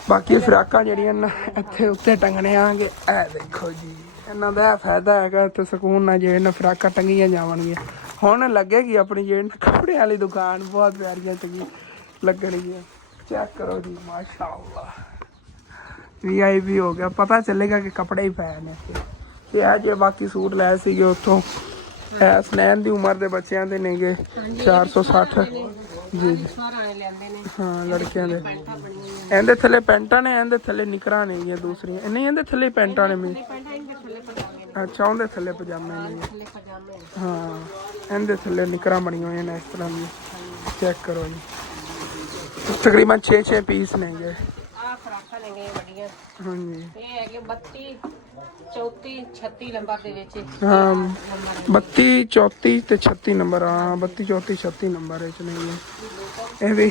ਬਾਕੀ ਫਰਾਕਾਂ ਜਿਹੜੀਆਂ ਨਾ ਇੱਥੇ ਉੱਤੇ ਟੰਗਣੇ ਆਂਗੇ। ਇਹ ਦੇਖੋ ਜੀ ਇਹਨਾਂ ਦਾ ਇਹ ਫਾਇਦਾ ਹੈਗਾ ਇੱਥੇ ਸਕੂਨ ਨਾਲ ਜਿਹੜੇ ਨਾ ਫਰਾਕਾਂ ਟੰਗੀਆਂ ਜਾਵਣਗੀਆਂ। ਹੁਣ ਲੱਗੇਗੀ ਆਪਣੀ ਜਿਹੜੀ ਕੱਪੜੇ ਵਾਲੀ ਦੁਕਾਨ ਬਹੁਤ ਪਿਆਰੀਆਂ ਟੰਗੀ ਲੱਗਣਗੀਆਂ। ਚੈੱਕ ਕਰੋ ਜੀ ਮਾਸ਼ਾਅੱਲਾ VIP ਹੋ ਗਿਆ। ਪਤਾ ਚੱਲੇਗਾ ਕਿ ਕੱਪੜੇ ਹੀ ਪਏ ਨੇ। ਤੇ ਇਹ ਜਿਹੜੇ ਬਾਕੀ ਸੂਟ ਲਏ ਸੀਗੇ ਉੱਥੋਂ ਸਨੈਨ ਦੀ ਉਮਰ ਦੇ ਬੱਚਿਆਂ ਦੇ ਨੇਗੇ 460 ਜੀ ਜੀ ਹਾਂ ਲੜਕਿਆਂ ਦੇ। ਇਹਦੇ ਥੱਲੇ ਪੈਂਟਾਂ ਨੇ, ਇਹਦੇ ਥੱਲੇ ਨਿਕਰਾਂ ਨੇ ਦੂਸਰੀਆਂ ਨਹੀਂ, ਇਹਦੇ ਥੱਲੇ ਪੈਂਟਾਂ ਨੇ। ਅੱਛਾ ਉਹਦੇ ਥੱਲੇ ਪਜਾਮੇ ਨੇ। ਹਾਂ ਇਹਦੇ ਥੱਲੇ ਨਿਕਰਾਂ ਬਣੀਆਂ ਹੋਈਆਂ ਨੇ ਇਸ ਤਰ੍ਹਾਂ ਦੀ। ਚੈੱਕ ਕਰੋ ਜੀ ਤਕਰੀਬਨ 6 ਪੀਸ ਨੇਗੇ। ਹਾਂਜੀ ਇਹ ਹੈਗੇ 32 34 36 ਨੰਬਰ ਦੇ ਵਿੱਚ। ਹਾਂ 32 34 ਤੇ 36 ਨੰਬਰ। ਹਾਂ 32 34 36 ਨੰਬਰ ਵਿੱਚ ਨਹੀਂ। ਇਹ ਵੀ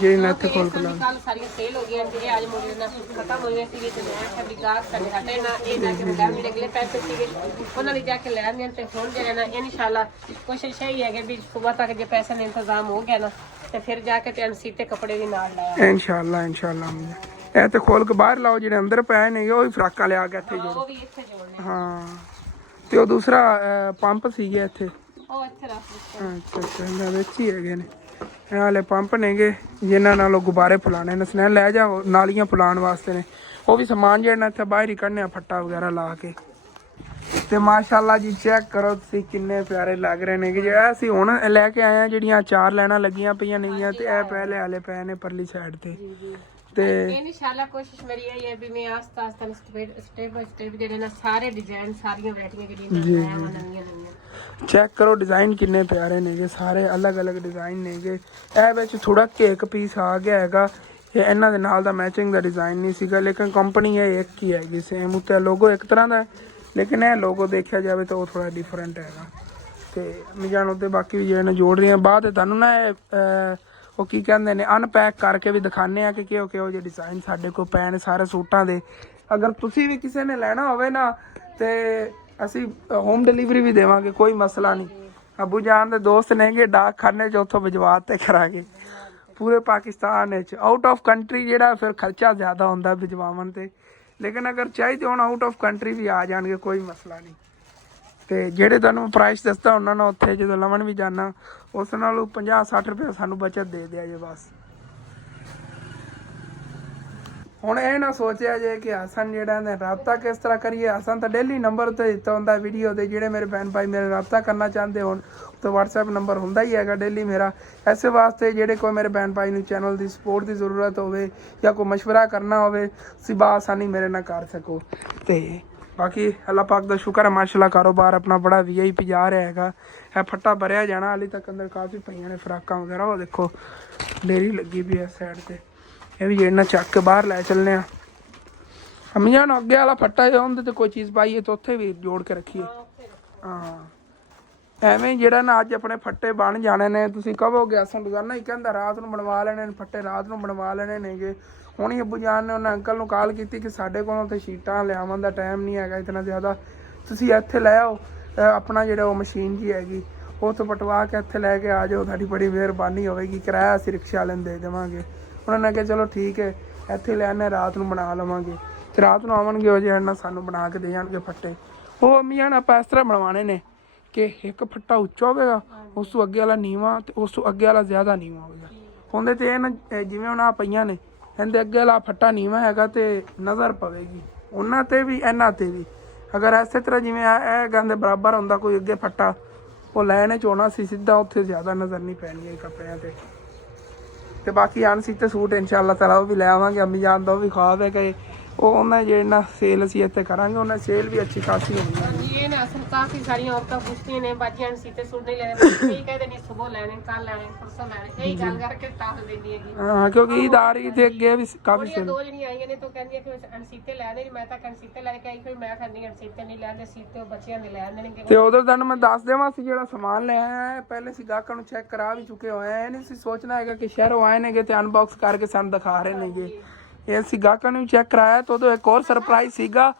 ਜੇ ਨਾ ਇੱਥੇ ਖੋਲ ਕੇ ਕੱਲ ਸਾਰੀਆਂ ਸੇਲ ਹੋ ਗਈਆਂ ਤੇ ਅੱਜ ਮੋੜੇ ਨਾਲ ਖਤਮ ਹੋ ਗਏ ਸੀ ਤੇ ਮੈਂ ਕਿਹਾ ਵੀ ਗਾਹਕ ਸਾਡੇ ਹਟੇ ਨਾ। ਇਹ ਨਾ ਕਿ ਮੈਂ ਮੇਰੇ ਅਗਲੇ ਪੈਸੇ ਸੀਗੇ ਉਹਨਾਂ ਲਈ ਜਾ ਕੇ ਲੈ ਆਂਦੇ ਤੇ ਹੁਣ ਜਿਹੜਾ ਨਾ ਇਨਸ਼ਾਅੱਲਾ ਕੋਸ਼ਿਸ਼ ਇਹ ਹੈ ਕਿ ਵੀ ਸਵੇਰ ਤੱਕ ਜੇ ਪੈਸੇ ਦਾ ਇੰਤਜ਼ਾਮ ਹੋ ਗਿਆ ਨਾ ਤੇ ਫਿਰ ਜਾ ਕੇ ਤੇ ਸੀਤੇ ਕੱਪੜੇ ਵੀ ਨਾਲ ਲਾਇਆ ਇਨਸ਼ਾਅੱਲਾ। ਇਹ ਤੇ ਖੋਲ ਕੇ ਬਾਹਰ ਲਾਓ, ਜਿਹੜੇ ਅੰਦਰ ਪਏ ਨੇ ਉਹ ਵੀ ਫਰਾਕਾਂ ਲਿਆ ਕੇ ਇੱਥੇ ਜੋੜੋ। ਹਾਂ ਤੇ ਉਹ ਦੂਸਰਾ ਪੰਪ ਸੀਗੇ ਇੱਥੇ ਉਹ ਇੱਥੇ ਰੱਖ ਅੱਛਾ ਵਿੱਚ ਹੀ ਹੈਗੇ ਨੇ। ਇਹ ਵਾਲੇ ਪੰਪ ਨੇਗੇ ਜਿਨ੍ਹਾਂ ਨਾਲ ਉਹ ਗੁਬਾਰੇ ਫੁਲਾਣੇ ਨੇ। ਸਨੈਲ ਲੈ ਜਾਓ ਨਾਲੀਆਂ ਫੁਲਾਉਣ ਵਾਸਤੇ ਨੇ। ਉਹ ਵੀ ਸਮਾਨ ਜਿਹੜਾ ਇੱਥੇ ਬਾਹਰ ਹੀ ਕੱਢਨੇ ਆ ਫੱਟਾ ਵਗੈਰਾ ਲਾ ਕੇ। ਤੇ ਮਾਸ਼ਾਅੱਲਾ ਜੀ ਚੈੱਕ ਕਰੋ ਤੁਸੀਂ ਕਿੰਨੇ ਪਿਆਰੇ ਲੱਗ ਰਹੇ ਨੇ। ਕਿ ਜਿਹੜਾ ਅਸੀਂ ਹੁਣ ਲੈ ਕੇ ਆਏ ਆ ਜਿਹੜੀਆਂ 4 ਲਾਈਨਾਂ ਲੱਗੀਆਂ ਪਈਆਂ ਨੇਗੀਆਂ ਤੇ ਇਹ ਪਹਿਲੇ ਵਾਲੇ ਪਏ ਨੇ ਪਰਲੀ ਸਾਈਡ ਤੇ। ਤੇ ਇਨਸ਼ਾਅੱਲਾ ਕੋਸ਼ਿਸ਼ ਮੇਰੀ ਇਹ ਹੈ ਵੀ ਮੈਂ ਆਸਤਾ ਆਸਤਾ ਸਟੈਪ ਬਾਈ ਸਟੈਪ ਜਿਹੜੇ ਨਾ ਸਾਰੇ ਡਿਜ਼ਾਈਨ ਸਾਰੀਆਂ ਵੈਰਾਈਟੀਆਂ ਜਿਹੜੀਆਂ ਮੈਂ ਨਵੀਆਂ ਚੈੱਕ ਕਰੋ। ਡਿਜ਼ਾਈਨ ਕਿੰਨੇ ਪਿਆਰੇ ਨੇਗੇ, ਸਾਰੇ ਅਲੱਗ-ਅਲੱਗ ਡਿਜ਼ਾਈਨ ਨੇਗੇ। ਇਹ ਵਿੱਚ ਥੋੜਾ ਕੇਕ ਪੀਸ ਆ ਗਿਆ ਹੈਗਾ। ਇਹ ਇਹਨਾਂ ਦੇ ਨਾਲ ਦਾ ਮੈਚਿੰਗ ਦਾ ਡਿਜ਼ਾਈਨ ਨਹੀਂ ਸੀਗਾ ਲੇਕਿਨ ਕੰਪਨੀ ਇਹ ਇੱਕ ਹੀ ਹੈਗੀ ਸੇਮ। ਉੱਤੇ ਲੋਗੋ ਇੱਕ ਤਰ੍ਹਾਂ ਦਾ ਲੇਕਿਨ ਇਹ ਲੋਗੋ ਦੇਖਿਆ ਜਾਵੇ ਤਾਂ ਉਹ ਥੋੜਾ ਡਿਫਰੈਂਟ ਹੈਗਾ। ਤੇ ਮਿਜਾਨ ਉੱਤੇ ਬਾਕੀ ਵੀ ਜਿਹੜੇ ਜੋੜ ਰਹੇ ਆ ਬਾਅਦ ਤੁਹਾਨੂੰ ਨਾ ਉਹ ਕੀ ਕਹਿੰਦੇ ਨੇ ਅਨਪੈਕ ਕਰਕੇ ਵੀ ਦਿਖਾਉਂਦੇ ਆ ਕਿ ਕਿਹੋ ਜਿਹੇ ਡਿਜ਼ਾਈਨ ਸਾਡੇ ਕੋਲ ਪਏ ਨੇ ਸਾਰੇ ਸੂਟਾਂ ਦੇ। ਅਗਰ ਤੁਸੀਂ ਵੀ ਕਿਸੇ ਨੇ ਲੈਣਾ ਹੋਵੇ ਨਾ ਤੇ ਅਸੀਂ ਹੋਮ ਡਿਲੀਵਰੀ ਵੀ ਦੇਵਾਂਗੇ, ਕੋਈ ਮਸਲਾ ਨਹੀਂ। ਅੱਬੂ ਜਾਨ ਦੇ ਦੋਸਤ ਨੇਗੇ ਡਾਕਖਾਨੇ 'ਚ ਉੱਥੋਂ ਭਿਜਵਾ ਤੇ ਕਰਾਂਗੇ ਪੂਰੇ ਪਾਕਿਸਤਾਨ ਵਿੱਚ। ਆਊਟ ਆਫ ਕੰਟਰੀ ਜਿਹੜਾ ਫਿਰ ਖਰਚਾ ਜ਼ਿਆਦਾ ਹੁੰਦਾ ਭਿਜਵਾਉਣ 'ਤੇ ਲੇਕਿਨ ਅਗਰ ਚਾਹੀਦੇ ਹੋਣ ਆਊਟ ਆਫ ਕੰਟਰੀ ਵੀ ਆ ਜਾਣਗੇ, ਕੋਈ ਮਸਲਾ ਨਹੀਂ। ਤੇ ਜਿਹੜੇ ਤੁਹਾਨੂੰ ਪ੍ਰਾਈਸ ਦੱਸਦਾ ਉਹਨਾਂ ਨਾਲ ਉੱਥੇ ਜਦੋਂ ਲਵਣ ਵੀ ਜਾਣਾ ਉਸ ਨਾਲ 50-60 ਰੁਪਏ ਸਾਨੂੰ ਬਚਤ ਦੇ ਦਿਆ ਜੇ ਬਸ। ਹੁਣ ਇਹ ਨਾ ਸੋਚਿਆ ਜੇ ਕਿ ਹਸਨ ਜਿਹੜਾ ਨੇ ਰਾਬਤਾ ਕਿਸ ਤਰ੍ਹਾਂ ਕਰੀਏ। ਹਸਨ ਤਾਂ ਡੇਲੀ ਨੰਬਰ ਉੱਤੇ ਦਿੱਤਾ ਹੁੰਦਾ ਵੀਡੀਓ ਦੇ। ਜਿਹੜੇ ਮੇਰੇ ਭੈਣ ਭਾਈ ਮੇਰੇ ਰਾਬਤਾ ਕਰਨਾ ਚਾਹੁੰਦੇ ਹੋਣ ਤਾਂ WhatsApp ਨੰਬਰ ਹੁੰਦਾ ਹੀ ਹੈਗਾ ਡੇਲੀ ਮੇਰਾ। ਐਸੇ ਵਾਸਤੇ ਜਿਹੜੇ ਕੋਈ ਮੇਰੇ ਭੈਣ ਭਾਈ ਨੂੰ ਚੈਨਲ ਦੀ ਸਪੋਰਟ ਦੀ ਜ਼ਰੂਰਤ ਹੋਵੇ ਜਾਂ ਕੋਈ ਮਸ਼ਵਰਾ ਕਰਨਾ ਹੋਵੇ ਤੁਸੀਂ ਬਾਸਾਨੀ ਮੇਰੇ ਨਾਲ ਕਰ ਸਕੋ। ਤੇ ਬਾਕੀ ਅੱਲਾ ਪਾਕ ਦਾ ਸ਼ੁਕਰ ਹੈ ਮਾਸ਼ਾਅੱਲਾ ਕਾਰੋਬਾਰ ਆਪਣਾ ਬੜਾ VIP ਜਾ ਰਿਹਾ ਹੈਗਾ। ਇਹ ਫੱਟਾ ਭਰਿਆ ਜਾਣਾ ਹਾਲੇ ਤੱਕ ਅੰਦਰ ਕਾਫੀ ਪਈਆਂ ਨੇ ਫਰਾਕਾਂ ਵਗੈਰਾ। ਉਹ ਦੇਖੋ ਡੇਰੀ ਲੱਗੀ ਪਈ ਇਸ ਸਾਈਡ ਤੇ। ਇਹ ਵੀ ਇਹਨਾਂ ਚੱਕ ਕੇ ਬਾਹਰ ਲੈ ਚੱਲਨੇ ਆ। ਅੰਮੀ ਜਾਨ ਅੱਗੇ ਵਾਲਾ ਫੱਟਾ ਜੇ ਉਹਦੇ ਤੇ ਕੋਈ ਚੀਜ਼ ਪਾਈਏ ਤਾਂ ਉੱਥੇ ਵੀ ਜੋੜ ਕੇ ਰੱਖੀਏ। ਹਾਂ ਐਵੇਂ ਜਿਹੜਾ ਨਾ ਅੱਜ ਆਪਣੇ ਫੱਟੇ ਬਣ ਜਾਣੇ ਨੇ। ਤੁਸੀਂ ਕਹੋਗੇ ਅਸਾਂ ਦੁਕਾਨਾਂ ਹੀ ਕਹਿੰਦਾ ਰਾਤ ਨੂੰ ਬਣਵਾ ਲੈਣੇ ਨੇ ਫੱਟੇ, ਰਾਤ ਨੂੰ ਬਣਵਾ ਲੈਣੇ ਨੇਗੇ। ਹੁਣ ਹੀ ਅੱਬੂ ਜਾਨ ਨੇ ਉਹਨਾਂ ਅੰਕਲ ਨੂੰ ਕਾਲ ਕੀਤੀ ਕਿ ਸਾਡੇ ਕੋਲੋਂ ਤਾਂ ਸ਼ੀਟਾਂ ਲਿਆਉਣ ਦਾ ਟਾਈਮ ਨਹੀਂ ਹੈਗਾ ਇਤਨਾ ਜ਼ਿਆਦਾ, ਤੁਸੀਂ ਇੱਥੇ ਲੈ ਆਓ ਆਪਣਾ ਜਿਹੜਾ ਉਹ ਮਸ਼ੀਨ ਜੀ ਹੈਗੀ ਉੱਥੋਂ ਪਟਵਾ ਕੇ ਇੱਥੇ ਲੈ ਕੇ ਆ ਜਾਓ, ਤੁਹਾਡੀ ਬੜੀ ਮਿਹਰਬਾਨੀ ਹੋਵੇਗੀ, ਕਿਰਾਇਆ ਅਸੀਂ ਰਿਕਸ਼ਾ ਵਾਲੇ ਨੂੰ ਦੇ ਦੇਵਾਂਗੇ। ਉਹਨਾਂ ਨੇ ਕਿਹਾ ਚਲੋ ਠੀਕ ਹੈ ਇੱਥੇ ਲੈ ਆਉਂਦੇ ਰਾਤ ਨੂੰ ਬਣਾ ਲਵਾਂਗੇ। ਤੇ ਰਾਤ ਨੂੰ ਆਵਣਗੇ ਉਹ ਜਿਹੜਾ ਸਾਨੂੰ ਬਣਾ ਕੇ ਦੇ ਜਾਣਗੇ ਫੱਟੇ। ਉਹ ਅੰਮੀ ਜਾਨ ਆਪਾਂ ਇਸ ਤਰ੍ਹਾਂ ਬਣਵਾਉਣੇ ਨੇ ਕਿ ਇੱਕ ਫੱਟਾ ਉੱਚਾ ਹੋਵੇਗਾ, ਉਸ ਤੋਂ ਅੱਗੇ ਵਾਲਾ ਨੀਵਾਂ ਤੇ ਉਸ ਤੋਂ ਅੱਗੇ ਵਾਲਾ ਜ਼ਿਆਦਾ ਨੀਵਾਂ ਹੋਵੇਗਾ। ਉਹਦੇ ਤੇ ਇਹ ਨਾ ਜਿਵੇਂ ਹੁਣ ਆ ਪਈਆਂ ਨੇ ਇਹਦੇ ਅੱਗੇ ਵਾਲਾ ਫੱਟਾ ਨੀਵਾਂ ਹੈਗਾ ਤੇ ਨਜ਼ਰ ਪਵੇਗੀ ਉਹਨਾਂ ਤੇ ਵੀ ਇਹਨਾਂ ਤੇ ਵੀ। ਅਗਰ ਇਸੇ ਤਰ੍ਹਾਂ ਜਿਵੇਂ ਇਹ ਗੰਦੇ ਬਰਾਬਰ ਹੁੰਦਾ ਕੋਈ ਅੱਗੇ ਫੱਟਾ ਉਹ ਲੈਣੇ ਚਾਹਣਾ ਸੀ ਸਿੱਧਾ, ਉੱਥੇ ਜ਼ਿਆਦਾ ਨਜ਼ਰ ਨਹੀਂ ਪੈਣੀ ਕੱਪੜਿਆਂ ਤੇ। ਤੇ ਬਾਕੀ ਅਣਸੀਤੇ ਸੂਟ ਇਨਸ਼ਾਅੱਲਾ ਤਾਲਾ ਉਹ ਵੀ ਲੈ ਆਵਾਂਗੇ। ਅੰਮੀ ਜਾਨ ਦਾ ਉਹ ਵੀ ਖੁਆਬ ਹੈ ਕਿ ਉਹ ਉਹਨਾਂ ਜਿਹੜੇ ਨਾ ਸੇਲ ਅਸੀਂ ਇੱਥੇ ਕਰਾਂਗੇ ਉਹਨਾਂ ਸੇਲ ਵੀ ਅੱਛੀ ਖਾਸੀ ਹੋਣੀ ਹੈ। ਇਹ ਨਾ ਅਸਲ ਕਾਫੀ ਸਾਰੀਆਂ ਔਰਤਾਂ ਪੁੱਛਦੀਆਂ ਨੇ ਬਾਜੀਆਂ ਸੀਤੇ ਸੂਟ ਨਹੀਂ ਲੈਣੇ, ਕਈ ਕਹਿੰਦੇ ਨੇ ਸਵੇਰ ਲੈਣੇ, ਕੱਲ ਲੈਣੇ, ਪਰਸੋਂ ਲੈਣੇ। ਇਹੀ ਗੱਲ ਕਰਕੇ ਟਾਲ ਦਿੰਦੀ ਹੈਗੀ। ਹਾਂ ਕਿਉਂਕਿ ਈਦ ਆ ਰਹੀ ਤੇ ਅੱਗੇ ਵੀ ਕਾਫੀ ਥੋੜੀਆਂ ਦੋ ਜਿਹੜੀਆਂ ਆਈਆਂ ਨੇ ਤਾਂ ਕਹਿੰਦੀਆਂ ਕਿ ਅਣਸੀਤੇ ਲੈਣੇ ਨਹੀਂ। ਮੈਂ ਤਾਂ ਅਣਸੀਤੇ ਲੈ ਕੇ ਆਈ, ਫਿਰ ਮੈਂ ਕਹਿੰਦੀ ਅਣਸੀਤੇ ਨਹੀਂ ਲੈਂਦੇ, ਸੀਤੇ ਉਹ ਬੱਚਿਆਂ ਦੇ ਲੈ ਆਉਂਦੇ ਨੇ। ਤੇ ਉਦੋਂ ਤੁਹਾਨੂੰ ਮੈਂ ਦੱਸ ਦੇਵਾਂ ਅਸੀਂ ਜਿਹੜਾ ਸਮਾਨ ਲੈ ਆਏ ਆ ਪਹਿਲੇ ਅਸੀਂ ਗਾਹਕਾਂ ਨੂੰ ਚੈੱਕ ਕਰਾ ਵੀ ਚੁੱਕੇ ਹੋਏ ਆ। ਇਹ ਨਹੀਂ ਸੀ ਸੋਚਣਾ ਹੈਗਾ ਕਿ ਸ਼ਹਿਰੋਂ ਆਏ ਨੇਗੇ ਤੇ ਅਨਬਾਕਸ ਕਰਕੇ ਸਾਨੂੰ ਦਿਖਾ ਰਹੇ ਨੇਗੇ। ਇਹ ਅਸੀਂ ਗਾਹਕਾਂ ਨੂੰ ਵੀ ਚੈੱਕ ਕਰਾਇਆ ਤਾਂ ਉਦੋਂ ਇੱਕ ਹੋਰ ਸਰਪ੍ਰਾਈਜ਼ ਸੀਗਾ।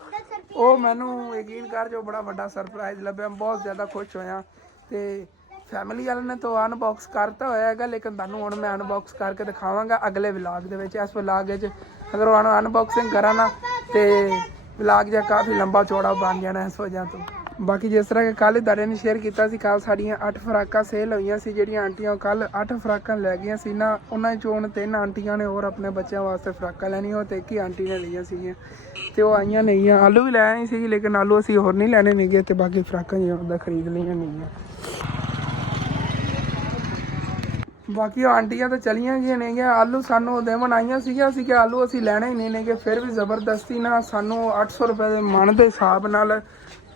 ਉਹ ਮੈਨੂੰ ਯਕੀਨ ਕਰ ਜੋ ਬੜਾ ਵੱਡਾ ਸਰਪ੍ਰਾਈਜ਼ ਲੱਭਿਆ, ਬਹੁਤ ਜ਼ਿਆਦਾ ਖੁਸ਼ ਹੋਇਆ। ਤੇ ਫੈਮਿਲੀ ਵਾਲਿਆਂ ਨੇ ਤਾਂ ਅਨਬਾਕਸ ਕਰਤਾ ਹੋਇਆ ਹੈਗਾ ਲੇਕਿਨ ਤੁਹਾਨੂੰ ਹੁਣ ਮੈਂ ਅਨਬਾਕਸ ਕਰਕੇ ਦਿਖਾਵਾਂਗਾ ਅਗਲੇ ਵਲੌਗ ਦੇ ਵਿੱਚ। ਇਸ ਵਲੌਗ ਵਿੱਚ ਅਗਰ ਉਹ ਅਨਬਾਕਸਿੰਗ ਕਰਾਂ ਨਾ ਤੇ ਵਲੌਗ ਜਿਹਾ ਕਾਫੀ ਲੰਬਾ ਚੌੜਾ ਬਣ ਜਾਣਾ ਇਸ ਵਜ੍ਹਾ ਤੋਂ। ਬਾਕੀ ਜਿਸ ਤਰ੍ਹਾਂ ਕਿ ਕੱਲ੍ਹ ਦਾਰੇ ਨੇ ਸ਼ੇਅਰ ਕੀਤਾ ਸੀ, ਕੱਲ੍ਹ ਸਾਡੀਆਂ 8 ਫਰਾਕਾਂ ਸੇਲ ਹੋਈਆਂ ਸੀ। ਜਿਹੜੀਆਂ ਆਂਟੀਆਂ ਕੱਲ੍ਹ 8 ਫਰਾਕਾਂ ਲੈ ਗਈਆਂ ਸੀ ਨਾ ਉਹਨਾਂ 'ਚੋਂ ਹੁਣ 3 ਆਂਟੀਆਂ ਨੇ ਹੋਰ ਆਪਣੇ ਬੱਚਿਆਂ ਵਾਸਤੇ ਫਰਾਕਾਂ ਲੈਣੀਆਂ, ਉਹ ਤੇ ਇੱਕ ਹੀ ਆਂਟੀ ਨੇ ਲਈਆਂ ਸੀਗੀਆਂ ਤੇ ਉਹ ਆਈਆਂ ਨਹੀਂਆਂ। ਆਲੂ ਵੀ ਲੈ ਆਈ ਸੀ ਲੇਕਿਨ ਆਲੂ ਅਸੀਂ ਹੋਰ ਨਹੀਂ ਲੈਣੇ ਨੇਗੇ ਤੇ ਬਾਕੀ ਫਰਾਕਾਂ ਜਿਹੀਆਂ ਉਹਦਾ ਖਰੀਦ ਲਈਆਂ ਨਹੀਂਆਂ। ਬਾਕੀ ਉਹ ਆਂਟੀਆਂ ਤਾਂ ਚਲੀਆਂ ਗਈਆਂ ਨੇਗੀਆਂ। ਆਲੂ ਸਾਨੂੰ ਦੇਵਣ ਆਈਆਂ ਸੀਗੀਆਂ ਅਸੀਂ ਕਿ ਆਲੂ ਅਸੀਂ ਲੈਣੇ ਹੀ ਨਹੀਂ ਨੇਗੇ, ਫਿਰ ਵੀ ਜ਼ਬਰਦਸਤੀ ਨਾਲ ਸਾਨੂੰ 800 ਰੁਪਏ ਦੇ ਮਣ ਦੇ ਹਿਸਾਬ ਨਾਲ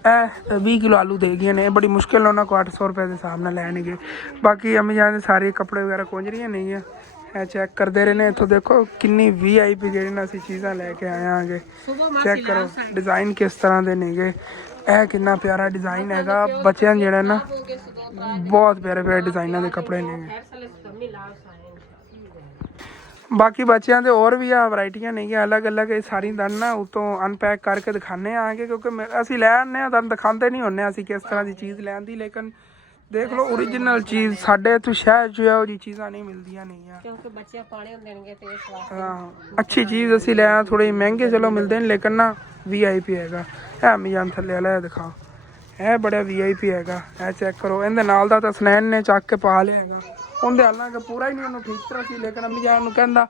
ਇਹ 20 ਕਿਲੋ ਆਲੂ ਦੇ ਗਈਆਂ ਨੇ। ਬੜੀ ਮੁਸ਼ਕਿਲ ਉਹਨਾਂ ਕੋਲ 800 ਰੁਪਏ ਦੇ ਹਿਸਾਬ ਨਾਲ ਲੈਣਗੇ। ਬਾਕੀ ਅੰਮੀ ਜਾਨ ਦੇ ਸਾਰੇ ਕੱਪੜੇ ਵਗੈਰਾ ਕੁੰਝ ਰਹੀਆਂ ਨੇਗੀਆਂ। ਇਹ ਚੈੱਕ ਕਰਦੇ ਰਹੇ ਨੇ। ਇੱਥੋਂ ਦੇਖੋ ਕਿੰਨੀ VIP ਜਿਹੜੇ ਨਾਲ ਅਸੀਂ ਚੀਜ਼ਾਂ ਲੈ ਕੇ ਆਏ ਆਂਗੇ। ਚੈੱਕ ਕਰੋ ਡਿਜ਼ਾਈਨ ਕਿਸ ਤਰ੍ਹਾਂ ਦੇ ਨੇਗੇ। ਇਹ ਕਿੰਨਾ ਪਿਆਰਾ ਡਿਜ਼ਾਈਨ ਹੈਗਾ। ਬੱਚਿਆਂ ਜਿਹੜਾ ਨਾ ਬਹੁਤ ਪਿਆਰੇ ਪਿਆਰੇ ਡਿਜ਼ਾਈਨਾਂ ਦੇ ਕੱਪੜੇ ਨੇ। ਬਾਕੀ ਬੱਚਿਆਂ ਦੇ ਹੋਰ ਵੀ ਆ ਵਰਾਇਟੀਆਂ ਨੇਗੀਆਂ ਅਲੱਗ ਅਲੱਗ। ਇਹ ਸਾਰੀ ਤੁਹਾਨੂੰ ਨਾ ਉੱਤੋਂ ਅਨਪੈਕ ਕਰਕੇ ਦਿਖਾਉਂਦੇ ਆਂਗੇ ਕਿਉਂਕਿ ਅਸੀਂ ਲੈ ਆਉਂਦੇ ਹਾਂ ਤੁਹਾਨੂੰ ਦਿਖਾਉਂਦੇ ਨਹੀਂ ਹੁੰਦੇ ਅਸੀਂ ਕਿਸ ਤਰ੍ਹਾਂ ਦੀ ਚੀਜ਼ ਲੈਣ ਦੀ। ਲੇਕਿਨ ਦੇਖ ਲਓ ਓਰੀਜਨਲ ਚੀਜ਼ ਸਾਡੇ ਇੱਥੋਂ ਸ਼ਹਿਰ 'ਚ ਇਹੋ ਜਿਹੀ ਚੀਜ਼ਾਂ ਨਹੀਂ ਮਿਲਦੀਆਂ ਨੇਗੀਆਂ ਕਿਉਂਕਿ ਬੱਚੇ ਪਾਣੇ ਹੁੰਦੇ ਨੇਗੇ ਤੇ ਇਸ ਵਾਸਤੇ। ਹਾਂ ਅੱਛੀ ਚੀਜ਼ ਅਸੀਂ ਲੈ ਆ। ਥੋੜ੍ਹੇ ਮਹਿੰਗੇ ਚਲੋ ਮਿਲਦੇ ਨੇ ਲੇਕਿਨ ਨਾ VIP ਹੈਗਾ। ਇਹ ਅੰਮੀ ਜਾਨ ਥੱਲੇ ਵਾਲਾ ਦਿਖਾਓ, ਇਹ ਬੜਾ VIP ਹੈਗਾ। ਇਹ ਚੈੱਕ ਕਰੋ। ਇਹਦੇ ਨਾਲ ਦਾ ਤਾਂ ਸਨੈਨ ਨੇ ਚੱਕ ਕੇ ਪਾ ਲਿਆ ਹੈਗਾ। ਉਹਦੇ ਹਾਲਾਂਕਿ ਪੂਰਾ ਹੀ ਨਹੀਂ ਉਹਨੂੰ ਠੀਕ ਤਰ੍ਹਾਂ ਸੀ ਲੇਕਿਨ ਅੰਮੀ ਜਾਨ ਨੂੰ ਕਹਿੰਦਾ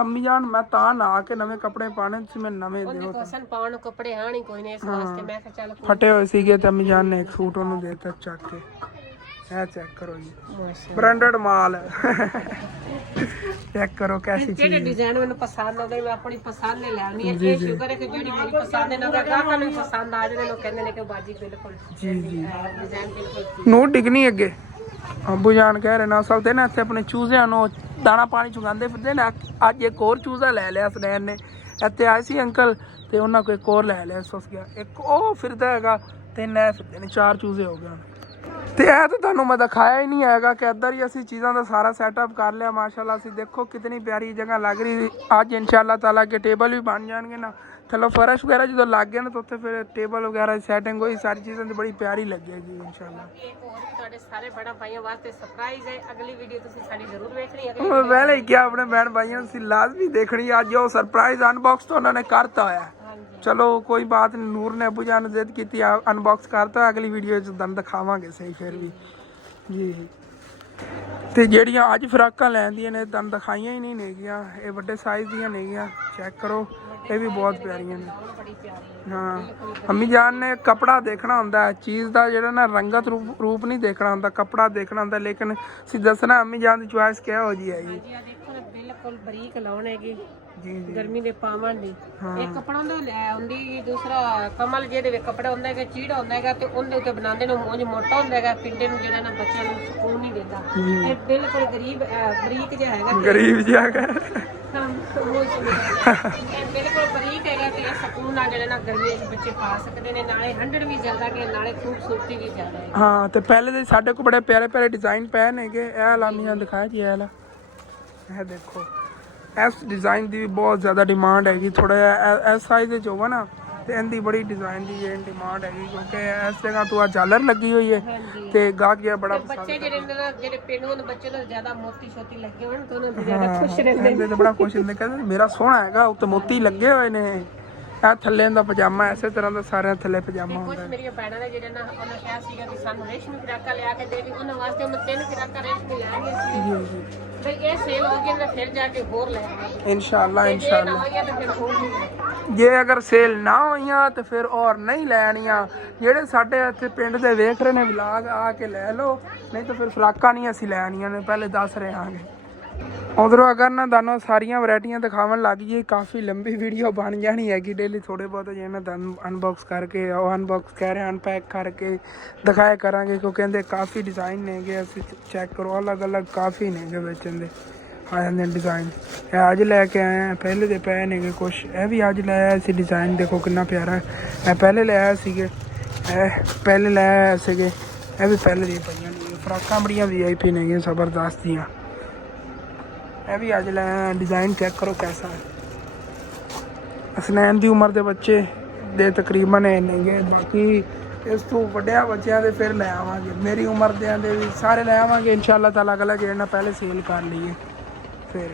ਅੰਮੀ ਜਾਨ ਮੈਂ ਤਾਂ ਨਹਾ ਕੇ ਨਵੇਂ ਕੱਪੜੇ ਪਾਣੇ ਤੁਸੀਂ ਮੈਨੂੰ ਨਵੇਂ ਦਿਓ। ਕੋਸਨ ਪਾਉਣ ਨੂੰ ਕੱਪੜੇ ਆਣ ਹੀ ਕੋਈ ਨਹੀਂ ਇਸ ਵਾਸਤੇ ਮੈਂ ਕਿਹਾ ਚੱਲ ਫਟੇ ਹੋਏ ਸੀਗੇ ਤੇ ਅੰਮੀ ਜਾਨ ਨੇ ਇੱਕ ਸੂਟ ਉਹਨੂੰ ਦੇ ਦਿੱਤਾ ਚੱਕ ਕੇ। ਇਹ ਚੈੱਕ ਕਰੋ ਜੀ ਬ੍ਰਾਂਡਡ ਮਾਲ ਚੈੱਕ ਕਰੋ ਕੈਸੀ ਚੀਜ਼। ਜਿਹੜੇ ਡਿਜ਼ਾਈਨ ਮੈਨੂੰ ਪਸੰਦ ਆਉਂਦੇ ਮੈਂ ਆਪਣੀ ਪਸੰਦ ਨੇ ਲੈਣੀ ਹੈ। ਇਹ ਸ਼ੁਕਰ ਹੈ ਕਿ ਜਿਹੜੀ ਮੇਰੀ ਪਸੰਦ ਇਹਨਾਂ ਦਾ ਗਾਹਕਾਂ ਨੂੰ ਪਸੰਦ ਆ ਜਾਂਦੇ ਲੋਕ ਕਹਿੰਦੇ ਨੇ ਕਿ ਬਾਜੀ ਬਿਲਕੁਲ ਜੀ ਜੀ ਡਿਜ਼ਾਈਨ ਬਿਲਕੁਲ ਨੋਟ ਡਿਗਣੀ ਅੱਗੇ। ਅੰਬੂ ਜਾਨ ਕਹਿ ਰਹੇ ਨਾ ਅਸਲ ਤੇ ਨਾ ਇੱਥੇ ਆਪਣੇ ਚੂਜ਼ਿਆਂ ਨੂੰ ਦਾਣਾ ਪਾਣੀ ਚੁਗਾਉਂਦੇ ਫਿਰਦੇ ਨੇ। ਅੱਜ ਇੱਕ ਹੋਰ ਚੂਜ਼ਾ ਲੈ ਲਿਆ ਸਨੈਨ ਨੇ। ਇੱਥੇ ਆਏ ਸੀ ਅੰਕਲ ਤੇ ਉਹਨਾਂ ਕੋਲ ਇੱਕ ਹੋਰ ਲੈ ਲਿਆ। ਸੁਸ ਗਿਆ ਇੱਕ ਉਹ ਫਿਰਦਾ ਹੈਗਾ, 3 ਇਹ ਫਿਰਦੇ ਨੇ, 4 ਚੂਜ਼ੇ ਹੋ ਗਏ। ਤੇ ਇਹ ਤਾਂ ਤੁਹਾਨੂੰ ਮੈਂ ਦਿਖਾਇਆ ਹੀ ਨਹੀਂ ਹੈਗਾ ਕਿ ਇੱਧਰ ਹੀ ਅਸੀਂ ਚੀਜ਼ਾਂ ਦਾ ਸਾਰਾ ਸੈਟਅਪ ਕਰ ਲਿਆ ਮਾਸ਼ਾਅੱਲਾ। ਅਸੀਂ ਦੇਖੋ ਕਿਤਨੀ ਪਿਆਰੀ ਜਗ੍ਹਾ ਲੱਗ ਰਹੀ। ਅੱਜ ਇਨਸ਼ਾਅੱਲਾ ਤਾਲਾ ਕੇ ਟੇਬਲ ਵੀ ਬਣ ਜਾਣਗੇ ਨਾ ਥੱਲੋਂ ਫਰਸ਼ ਵਗੈਰਾ ਜਦੋਂ ਲੱਗ ਗਿਆ ਨਾ ਤਾਂ ਉੱਥੇ ਫਿਰ ਟੇਬਲ ਵਗੈਰਾ ਸੈਟਿੰਗ ਹੋਈ ਸਾਰੀ ਚੀਜ਼ਾਂ ਦੀ ਬੜੀ ਪਿਆਰੀ ਲੱਗੇਗੀ ਇਨਸ਼ਾਅੱਲਾ। ਇੱਕ ਹੋਰ ਵੀ ਤੁਹਾਡੇ ਸਾਰੇ ਬੜਾ ਭਾਈਆਂ ਵਾਸਤੇ ਸਰਪ੍ਰਾਈਜ਼ ਹੈ। ਅਗਲੀ ਵੀਡੀਓ ਤੁਸੀਂ ਸਾਡੀ ਜ਼ਰੂਰ ਵੇਖਣੀ ਹੈ। ਮੈਂ ਪਹਿਲੇ ਹੀ ਕਿਹਾ ਆਪਣੇ ਭੈਣ ਭਾਈਆਂ ਤੁਸੀਂ ਲਾਜ਼ਮੀ ਦੇਖਣੀ। ਅੱਜ ਉਹ ਸਰਪ੍ਰਾਈਜ਼ ਅਨਬਾਕਸ ਤਾਂ ਉਹਨਾਂ ਨੇ ਕਰਤਾ ਹੋਇਆ। ਚਲੋ ਕੋਈ ਬਾਤ ਨਹੀਂ। ਨੂਰ ਨੇ ਅੱਬੂ ਜਾਨ ਨੂੰ ਜ਼ਿੱਦ ਕੀਤੀ ਅਨਬਾਕਸ ਕਰਤਾ। ਅਗਲੀ ਵੀਡੀਓ 'ਚ ਤੁਹਾਨੂੰ ਦਿਖਾਵਾਂਗੇ ਸਹੀ ਫਿਰ ਵੀ ਜੀ। ਤੇ ਜਿਹੜੀਆਂ ਅੱਜ ਫਰਾਕਾਂ ਲੈਂਦੀਆਂ ਨੇ ਤੁਹਾਨੂੰ ਦਿਖਾਈਆਂ ਹੀ ਨਹੀਂ ਨੇਗੀਆਂ। ਇਹ ਵੱਡੇ ਸਾਈਜ਼ ਦੀਆਂ ਨੇਗੀਆਂ। ਚੈੱਕ ਕਰੋ ਇਹ ਵੀ ਬਹੁਤ ਪਿਆਰੀਆਂ ਨੇ। ਹਾਂ ਅੰਮੀ ਜਾਨ ਨੇ ਕੱਪੜਾ ਦੇਖਣਾ ਹੁੰਦਾ ਚੀਜ਼ ਦਾ ਜਿਹੜਾ ਨਾ ਰੰਗਤ ਰੂਪ ਨਹੀਂ ਦੇਖਣਾ ਹੁੰਦਾ, ਕੱਪੜਾ ਦੇਖਣਾ ਹੁੰਦਾ। ਲੇਕਿਨ ਅਸੀਂ ਦੱਸਣਾ ਅੰਮੀ ਜਾਨ ਦੀ ਚੁਆਇਸ ਕਿਹੋ ਜਿਹੀ ਹੈਗੀ। ਬਿਲਕੁਲ ਬਰੀਕ ਲਾਉਣ ਹੈਗੀ ਜੀ ਜੀ ਗਰਮੀ ਦੇ ਪਾਵਣ ਦੀ ਹਾਂ। ਇੱਕ ਕੱਪੜਾ ਹੁੰਦਾ ਲੈ ਹੁੰਦੀ, ਦੂਸਰਾ ਕਮਲ ਜਿਹਦੇ ਵਿੱਚ ਕੱਪੜਾ ਹੁੰਦਾ ਹੈਗਾ, ਚੀੜਾ ਹੁੰਦਾ ਹੈਗਾ ਤੇ ਉਹਦੇ ਉੱਤੇ ਬਣਾਉਂਦੇ ਨੇ ਉਂਝ ਮੋਟਾ ਹੁੰਦਾ ਹੈਗਾ, ਪਿੰਡੇ ਨੂੰ ਜਿਹੜਾ ਨਾ ਬੱਚਿਆਂ ਨੂੰ ਸਕੂਨ ਨਹੀਂ ਦਿੰਦਾ। ਇਹ ਬਿਲਕੁਲ ਗਰੀਬ ਬਰੀਕ ਜਿਹਾ ਹੈਗਾ ਤੇ ਗਰੀਬ ਜਿਹਾ ਕਰ ਹਾਂ, ਉਹ ਇਹ ਬਿਲਕੁਲ ਬਰੀਕ ਹੈਗਾ ਤੇ ਇਹ ਸਕੂਨ ਨਾਲ ਜਿਹੜਾ ਨਾ ਗਰਮੀ ਵਿੱਚ ਬੱਚੇ ਪਾ ਸਕਦੇ ਨੇ, ਨਾਲੇ ਹੰਡੜ ਵੀ ਜ਼ਿਆਦਾ ਕਿ ਨਾਲੇ ਖੂਬਸੂਰਤੀ ਵੀ ਜ਼ਿਆਦਾ ਹੈ। ਹਾਂ ਤੇ ਪਹਿਲੇ ਦੇ ਸਾਡੇ ਕੋਲ ਬੜੇ ਪਿਆਰੇ ਪਿਆਰੇ ਡਿਜ਼ਾਈਨ ਪਏ ਨੇਗੇ। ਇਹ ਲਾਮੀਆਂ ਦਿਖਾਇਆ ਜੀ, ਇਹ ਲਾ, ਇਹ ਦੇਖੋ ਇਸ ਡਿਜ਼ਾਈਨ ਦੀ ਵੀ ਬਹੁਤ ਜ਼ਿਆਦਾ ਡਿਮਾਂਡ ਹੈਗੀ। ਥੋੜਾ ਜਿਹਾ ਇਸ ਸਾਈਜ਼ ਵਿੱਚ ਹੋਵੇ ਨਾ ਤੇ ਇਹਦੀ ਬੜੀ ਡਿਜ਼ਾਈਨ ਦੀ ਡਿਮਾਂਡ ਹੈਗੀ, ਕਿਉਂਕਿ ਇਸ ਜਗ੍ਹਾ ਤੋਂ ਆ ਝਾਲਰ ਲੱਗੀ ਹੋਈ ਹੈ ਹਾਂਜੀ ਤੇ ਗਾਹਕ ਜਿਹਾ ਬੜਾ ਤੇ ਬੱਚੇ ਜਿਹੜੇ ਨੇ ਨਾ, ਜਿਹੜੇ ਪਿੰਡ ਦੇ ਬੱਚੇ ਤੋਂ ਜ਼ਿਆਦਾ ਮੋਤੀ ਛੋਤੀ ਲੱਗੇ ਹੋਣ ਤਾਂ ਉਹਨਾਂ ਤੋਂ ਜ਼ਿਆਦਾ ਖੁਸ਼ ਰਹਿੰਦੇ ਇਹਦੇ ਤੇ ਬੜਾ ਖੁਸ਼ ਹੁੰਦੇ, ਕਹਿੰਦੇ ਮੇਰਾ ਸੋਹਣਾ ਹੈਗਾ, ਉੱਤੇ ਮੋਤੀ ਲੱਗੇ ਹੋਏ ਨੇ। ਇਹ ਥੱਲੇ ਦਾ ਪਜਾਮਾ ਇਸੇ ਤਰ੍ਹਾਂ ਦਾ ਸਾਰਿਆਂ ਥੱਲੇ ਪਜਾਮਾ ਕੁਝ ਹੁੰਦਾ। ਮੇਰੀਆਂ ਭੈਣਾਂ ਨੇ ਜਿਹੜੇ ਨਾ ਉਹਨਾਂ ਕਿਹਾ ਸੀਗਾ ਕਿ ਸਾਨੂੰ ਰੇਸ਼ਮੀ ਫਰਾਕਾਂ ਲਿਆ ਕੇ ਦੇ ਦੀ, ਉਹਨਾਂ ਵਾਸਤੇ ਮੈਂ 3 ਫਰਾਕਾਂ ਰੇਸ਼ਮੀ ਲੈਣੀਆਂ ਸੀ। ਜੀ ਜੀ ਤੇ ਇਹ ਸੇਲ ਹੋ ਗਈ ਤਾਂ ਫਿਰ ਜਾ ਕੇ ਹੋਰ ਲੈ ਆਵਾਂਗੇ। ਇਨਸ਼ਾਅੱਲਾ ਜੇ ਨਾ ਇਨਸ਼ਾਅੱਲਾ। ਹੋਈਆਂ ਤਾਂ ਫਿਰ ਹੋਰ ਨਹੀਂ। ਜੇ ਅਗਰ ਸੇਲ ਨਾ ਹੋਈਆਂ ਤੇ ਫਿਰ ਔਰ ਨਹੀਂ ਲੈਣੀਆਂ। ਜਿਹੜੇ ਸਾਡੇ ਇੱਥੇ ਪਿੰਡ ਦੇ ਵੇਖ ਰਹੇ ਨੇ ਵਲਾਗ ਆ ਕੇ ਲੈ ਲਓ, ਨਹੀਂ ਤਾਂ ਫਿਰ ਫਰਾਕਾਂ ਨਹੀਂ ਅਸੀਂ ਲੈਣੀਆਂ ਨੇ, ਪਹਿਲੇ ਦੱਸ ਰਹੇ ਹਾਂਗੇ। ਉਧਰੋਂ ਅਗਰ ਨਾ ਤੁਹਾਨੂੰ ਸਾਰੀਆਂ ਵੈਰਾਈਟੀਆਂ ਦਿਖਾਉਣ ਲੱਗ ਜਾਈਏ, ਕਾਫੀ ਲੰਬੀ ਵੀਡੀਓ ਬਣ ਜਾਣੀ ਹੈਗੀ। ਡੇਲੀ ਥੋੜੇ ਬਹੁਤ ਜਿਹਨਾਂ ਤੁਹਾਨੂੰ ਅਨਬਾਕਸ ਕਰਕੇ, ਉਹ ਅਨਬਾਕਸ ਕਹਿ ਰਹੇ ਅਨਪੈਕ ਕਰਕੇ ਦਿਖਾਇਆ ਕਰਾਂਗੇ, ਕਿਉਂਕਿ ਇਹਦੇ ਕਾਫੀ ਡਿਜ਼ਾਈਨ ਨੇਗੇ। ਅਸੀਂ ਚੈੱਕ ਕਰੋ, ਅਲੱਗ ਅਲੱਗ ਕਾਫੀ ਨੇਗੇ ਵਿੱਚ ਇਹਦੇ ਆ ਜਾਂਦੇ ਡਿਜ਼ਾਈਨ। ਇਹ ਅੱਜ ਲੈ ਕੇ ਆਏ ਆ, ਪਹਿਲੇ ਦੇ ਪਏ ਨੇਗੇ ਕੁਛ। ਇਹ ਵੀ ਅੱਜ ਲੈ ਆਇਆ ਸੀ ਡਿਜ਼ਾਈਨ, ਦੇਖੋ ਕਿੰਨਾ ਪਿਆਰਾ ਹੈ। ਇਹ ਪਹਿਲੇ ਲੈ ਆਇਆ ਸੀਗੇ, ਇਹ ਪਹਿਲੇ ਲੈ ਆਇਆ ਸੀਗੇ। ਇਹ ਵੀ ਪਹਿਲੇ ਦੀਆਂ ਪਈਆਂ ਨੇ ਫਰਾਕਾਂ, ਬੜੀਆਂ VIP ਨੇਗੀਆਂ ਜ਼ਬਰਦਸਤ ਦੀਆਂ। ਇਹ ਵੀ ਅੱਜ ਲੈ ਆਇਆ, ਡਿਜ਼ਾਈਨ ਚੈੱਕ ਕਰੋ ਕੈਸਾ ਹੈ। ਹਸਨੈਨ ਦੀ ਉਮਰ ਦੇ ਬੱਚੇ ਦੇ ਤਕਰੀਬਨ ਇਹ ਨੇਗੇ। ਬਾਕੀ ਇਸ ਤੋਂ ਵੱਡਿਆਂ ਬੱਚਿਆਂ ਦੇ ਫਿਰ ਲੈ ਆਵਾਂਗੇ, ਮੇਰੀ ਉਮਰ ਦਿਆਂ ਦੇ ਵੀ ਸਾਰੇ ਲੈ ਆਵਾਂਗੇ ਇਨਸ਼ਾਅੱਲਾ ਤਾਲਾ। ਅਗਲਾ ਜਿਹੜੇ ਨਾਲ ਪਹਿਲੇ ਸੇਲ ਕਰ ਲਈਏ ਫਿਰ।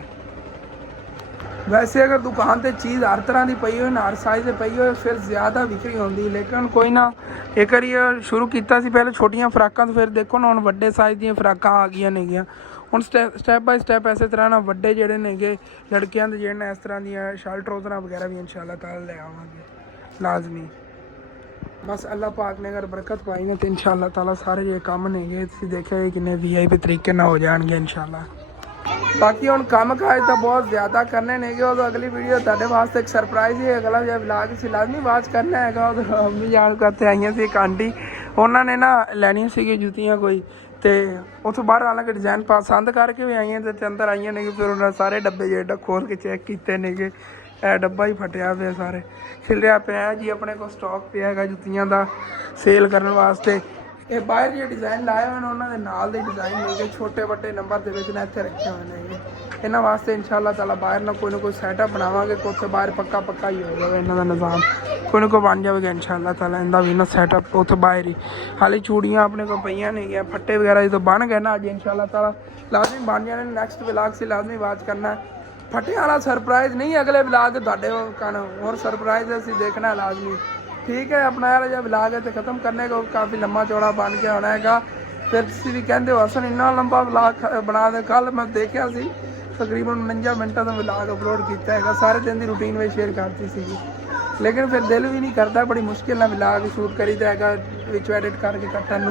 ਵੈਸੇ ਅਗਰ ਦੁਕਾਨ ਤੇ ਚੀਜ਼ ਹਰ ਤਰ੍ਹਾਂ ਦੀ ਪਈ ਹੋਏ ਨਾ, ਹਰ ਸਾਈਜ਼ ਤੇ ਪਈ ਹੋਏ, ਫਿਰ ਜ਼ਿਆਦਾ ਵਿਕਰੀ ਹੁੰਦੀ। ਲੇਕਿਨ ਕੋਈ ਨਾ, ਇੱਕ ਵਾਰੀ ਸ਼ੁਰੂ ਕੀਤਾ ਸੀ ਪਹਿਲੇ ਛੋਟੀਆਂ ਫਰਾਕਾਂ ਤੋਂ, ਫਿਰ ਦੇਖੋ ਨਾ ਹੁਣ ਵੱਡੇ ਸਾਈਜ਼ ਦੀਆਂ ਫਰਾਕਾਂ ਆ ਗਈਆਂ ਨੇਗੀਆਂ। ਹੁਣ ਸਟੈਪ ਬਾਈ ਸਟੈਪ ਇਸੇ ਤਰ੍ਹਾਂ ਨਾਲ ਵੱਡੇ ਜਿਹੜੇ ਨੇਗੇ ਲੜਕਿਆਂ ਦੇ ਜਿਹੜੇ ਨੇ ਇਸ ਤਰ੍ਹਾਂ ਦੀਆਂ ਸ਼ਰਟ ਟਰਾਊਜ਼ਰਾਂ ਵਗੈਰਾ ਵੀ ਇਨਸ਼ਾਅੱਲਾ ਤਾਲਾ ਲੈ ਆਵਾਂਗੇ ਲਾਜ਼ਮੀ। ਬਸ ਅੱਲਾਹ ਪਾਕ ਨੇ ਅਗਰ ਬਰਕਤ ਪਾਈ ਨੇ ਤੇ ਇਨਸ਼ਾਅੱਲਾ ਤਾਲਾ ਸਾਰੇ ਜਿਹੜੇ ਕੰਮ ਨੇਗੇ ਤੁਸੀਂ ਦੇਖਿਆ ਜੀ ਕਿੰਨੇ VIP ਤਰੀਕੇ ਨਾਲ ਹੋ ਜਾਣਗੇ ਇਨਸ਼ਾਅੱਲਾ। ਬਾਕੀ ਹੁਣ ਕੰਮ ਕਾਜ ਤਾਂ ਬਹੁਤ ਜ਼ਿਆਦਾ ਕਰਨੇ ਨੇਗੇ। ਉਦੋਂ ਅਗਲੀ ਵੀਡੀਓ ਤੁਹਾਡੇ ਵਾਸਤੇ ਇੱਕ ਸਰਪ੍ਰਾਈਜ਼ ਹੀ ਅਗਲਾ ਜਿਹਾ ਵਲੌਗ ਸੀ, ਲਾਜ਼ਮੀ ਵਾਚ ਕਰਨਾ ਹੈਗਾ। ਉਦੋਂ ਅੰਮੀ ਜਾਨ ਕਰਤੇ ਆਈਆਂ ਸੀ ਇੱਕ ਆਂਟੀ, ਉਹਨਾਂ ਨੇ ਨਾ ਲੈਣੀਆਂ ਸੀਗੀਆਂ ਜੁੱਤੀਆਂ ਕੋਈ, ਤੇ ਉੱਥੋਂ ਬਾਹਰ ਹਾਲਾਂਕਿ ਡਿਜ਼ਾਈਨ ਪਸੰਦ ਕਰਕੇ ਵੀ ਆਈਆਂ ਤੇ ਅੰਦਰ ਆਈਆਂ ਨੇ। ਫਿਰ ਉਹਨਾਂ ਸਾਰੇ ਡੱਬੇ ਜਿਹੜੇ ਖੋਲ ਕੇ ਚੈੱਕ ਕੀਤੇ ਨੇਗੇ। ਇਹ ਡੱਬਾ ਹੀ ਫਟਿਆ ਪਿਆ, ਸਾਰੇ ਖਿਲਰਿਆ ਪਿਆ ਜੀ। ਆਪਣੇ ਕੋਲ ਸਟਾਕ ਪਿਆ ਹੈਗਾ ਜੁੱਤੀਆਂ ਦਾ ਸੇਲ ਕਰਨ ਵਾਸਤੇ। ਇਹ ਬਾਹਰ ਜਿਹੜੇ ਡਿਜ਼ਾਈਨ ਲਾਏ ਹੋਏ ਨੇ ਉਹਨਾਂ ਦੇ ਨਾਲ ਦੇ ਡਿਜ਼ਾਈਨ ਨੇਗੇ, ਛੋਟੇ ਵੱਡੇ ਨੰਬਰ ਦੇ ਵਿੱਚ ਨਾ ਇੱਥੇ ਰੱਖੇ ਹੋਏ ਨੇਗੇ। ਇਹਨਾਂ ਵਾਸਤੇ ਇਨਸ਼ਾਅੱਲਾ ਤਾਲਾ ਬਾਹਰ ਨਾ ਕੋਈ ਸੈਟਅਪ ਬਣਾਵਾਂਗੇ, ਉੱਥੇ ਬਾਹਰ ਪੱਕਾ ਹੀ ਹੋ ਜਾਵੇ ਇਹਨਾਂ ਦਾ ਨਿਜ਼ਾਮ, ਕੋਈ ਨਾ ਕੋਈ ਬਣ ਜਾਵੇਗਾ ਇਨਸ਼ਾਅੱਲਾ ਤਾਲਾ ਇਹਦਾ ਵੀ ਨਾ ਸੈਟਅਪ ਉੱਥੇ ਬਾਹਰ ਹੀ। ਹਾਲੇ ਚੂੜੀਆਂ ਆਪਣੇ ਕੋਲ ਪਈਆਂ ਨੇਗੀਆਂ, ਫੱਟੇ ਵਗੈਰਾ ਜਦੋਂ ਬਣ ਗਏ ਨਾ ਅੱਜ ਇਨਸ਼ਾਅੱਲਾ ਤਾਲਾ ਲਾਜ਼ਮੀ ਬਣ ਜਾਣੇ। ਨੈਕਸਟ ਵਲੌਗ ਸੀ ਲਾਜ਼ਮੀ ਵਾਚ ਕਰਨਾ। ਫਟਿਆਂ ਵਾਲਾ ਸਰਪ੍ਰਾਈਜ਼ ਨਹੀਂ, ਅਗਲੇ ਵਲੌਗ ਤੁਹਾਡੇ ਕਣ ਹੋਰ ਸਰਪ੍ਰਾਈਜ਼ ਅਸੀਂ ਦੇਖਣਾ ਲਾਜ਼ਮੀ। ठीक है, अपना यार जब व्लॉग है तो ख़त्म करने को, काफ़ी लंबा चौड़ा बन के होना है। फिर तुम भी कहते हो हसन इन्ना लंबा व्लॉग बना दे। कल मैं देखा सी तकरीबन 49 मिनटों का व्लॉग अपलोड किया है, सारे दिन की रूटीन में शेयर करती सी, लेकिन फिर दिल भी नहीं करता, बड़ी मुश्किल ना व्लॉग शूट करीदा है एडिट करके कट्टन।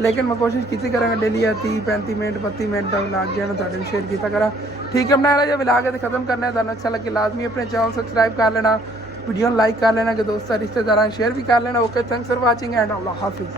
लेकिन मैं कोशिश की कराँगा डेली 30-35 मिनट 32 मिनट का व्लॉग जो है तुहाडे शेयर किया करा। ठीक है, अपना यार जो व्लॉग है तो ख़त्म करना है। तुहानूं अच्छा लगे लाजमी अपने चैनल सबसक्राइब कर लेना, वीडियो लाइक कर लेना, कि दोस्तों रिश्तेदार शेयर भी कर लेना। Okay, thanks for watching and अल्लाह हाफिज़।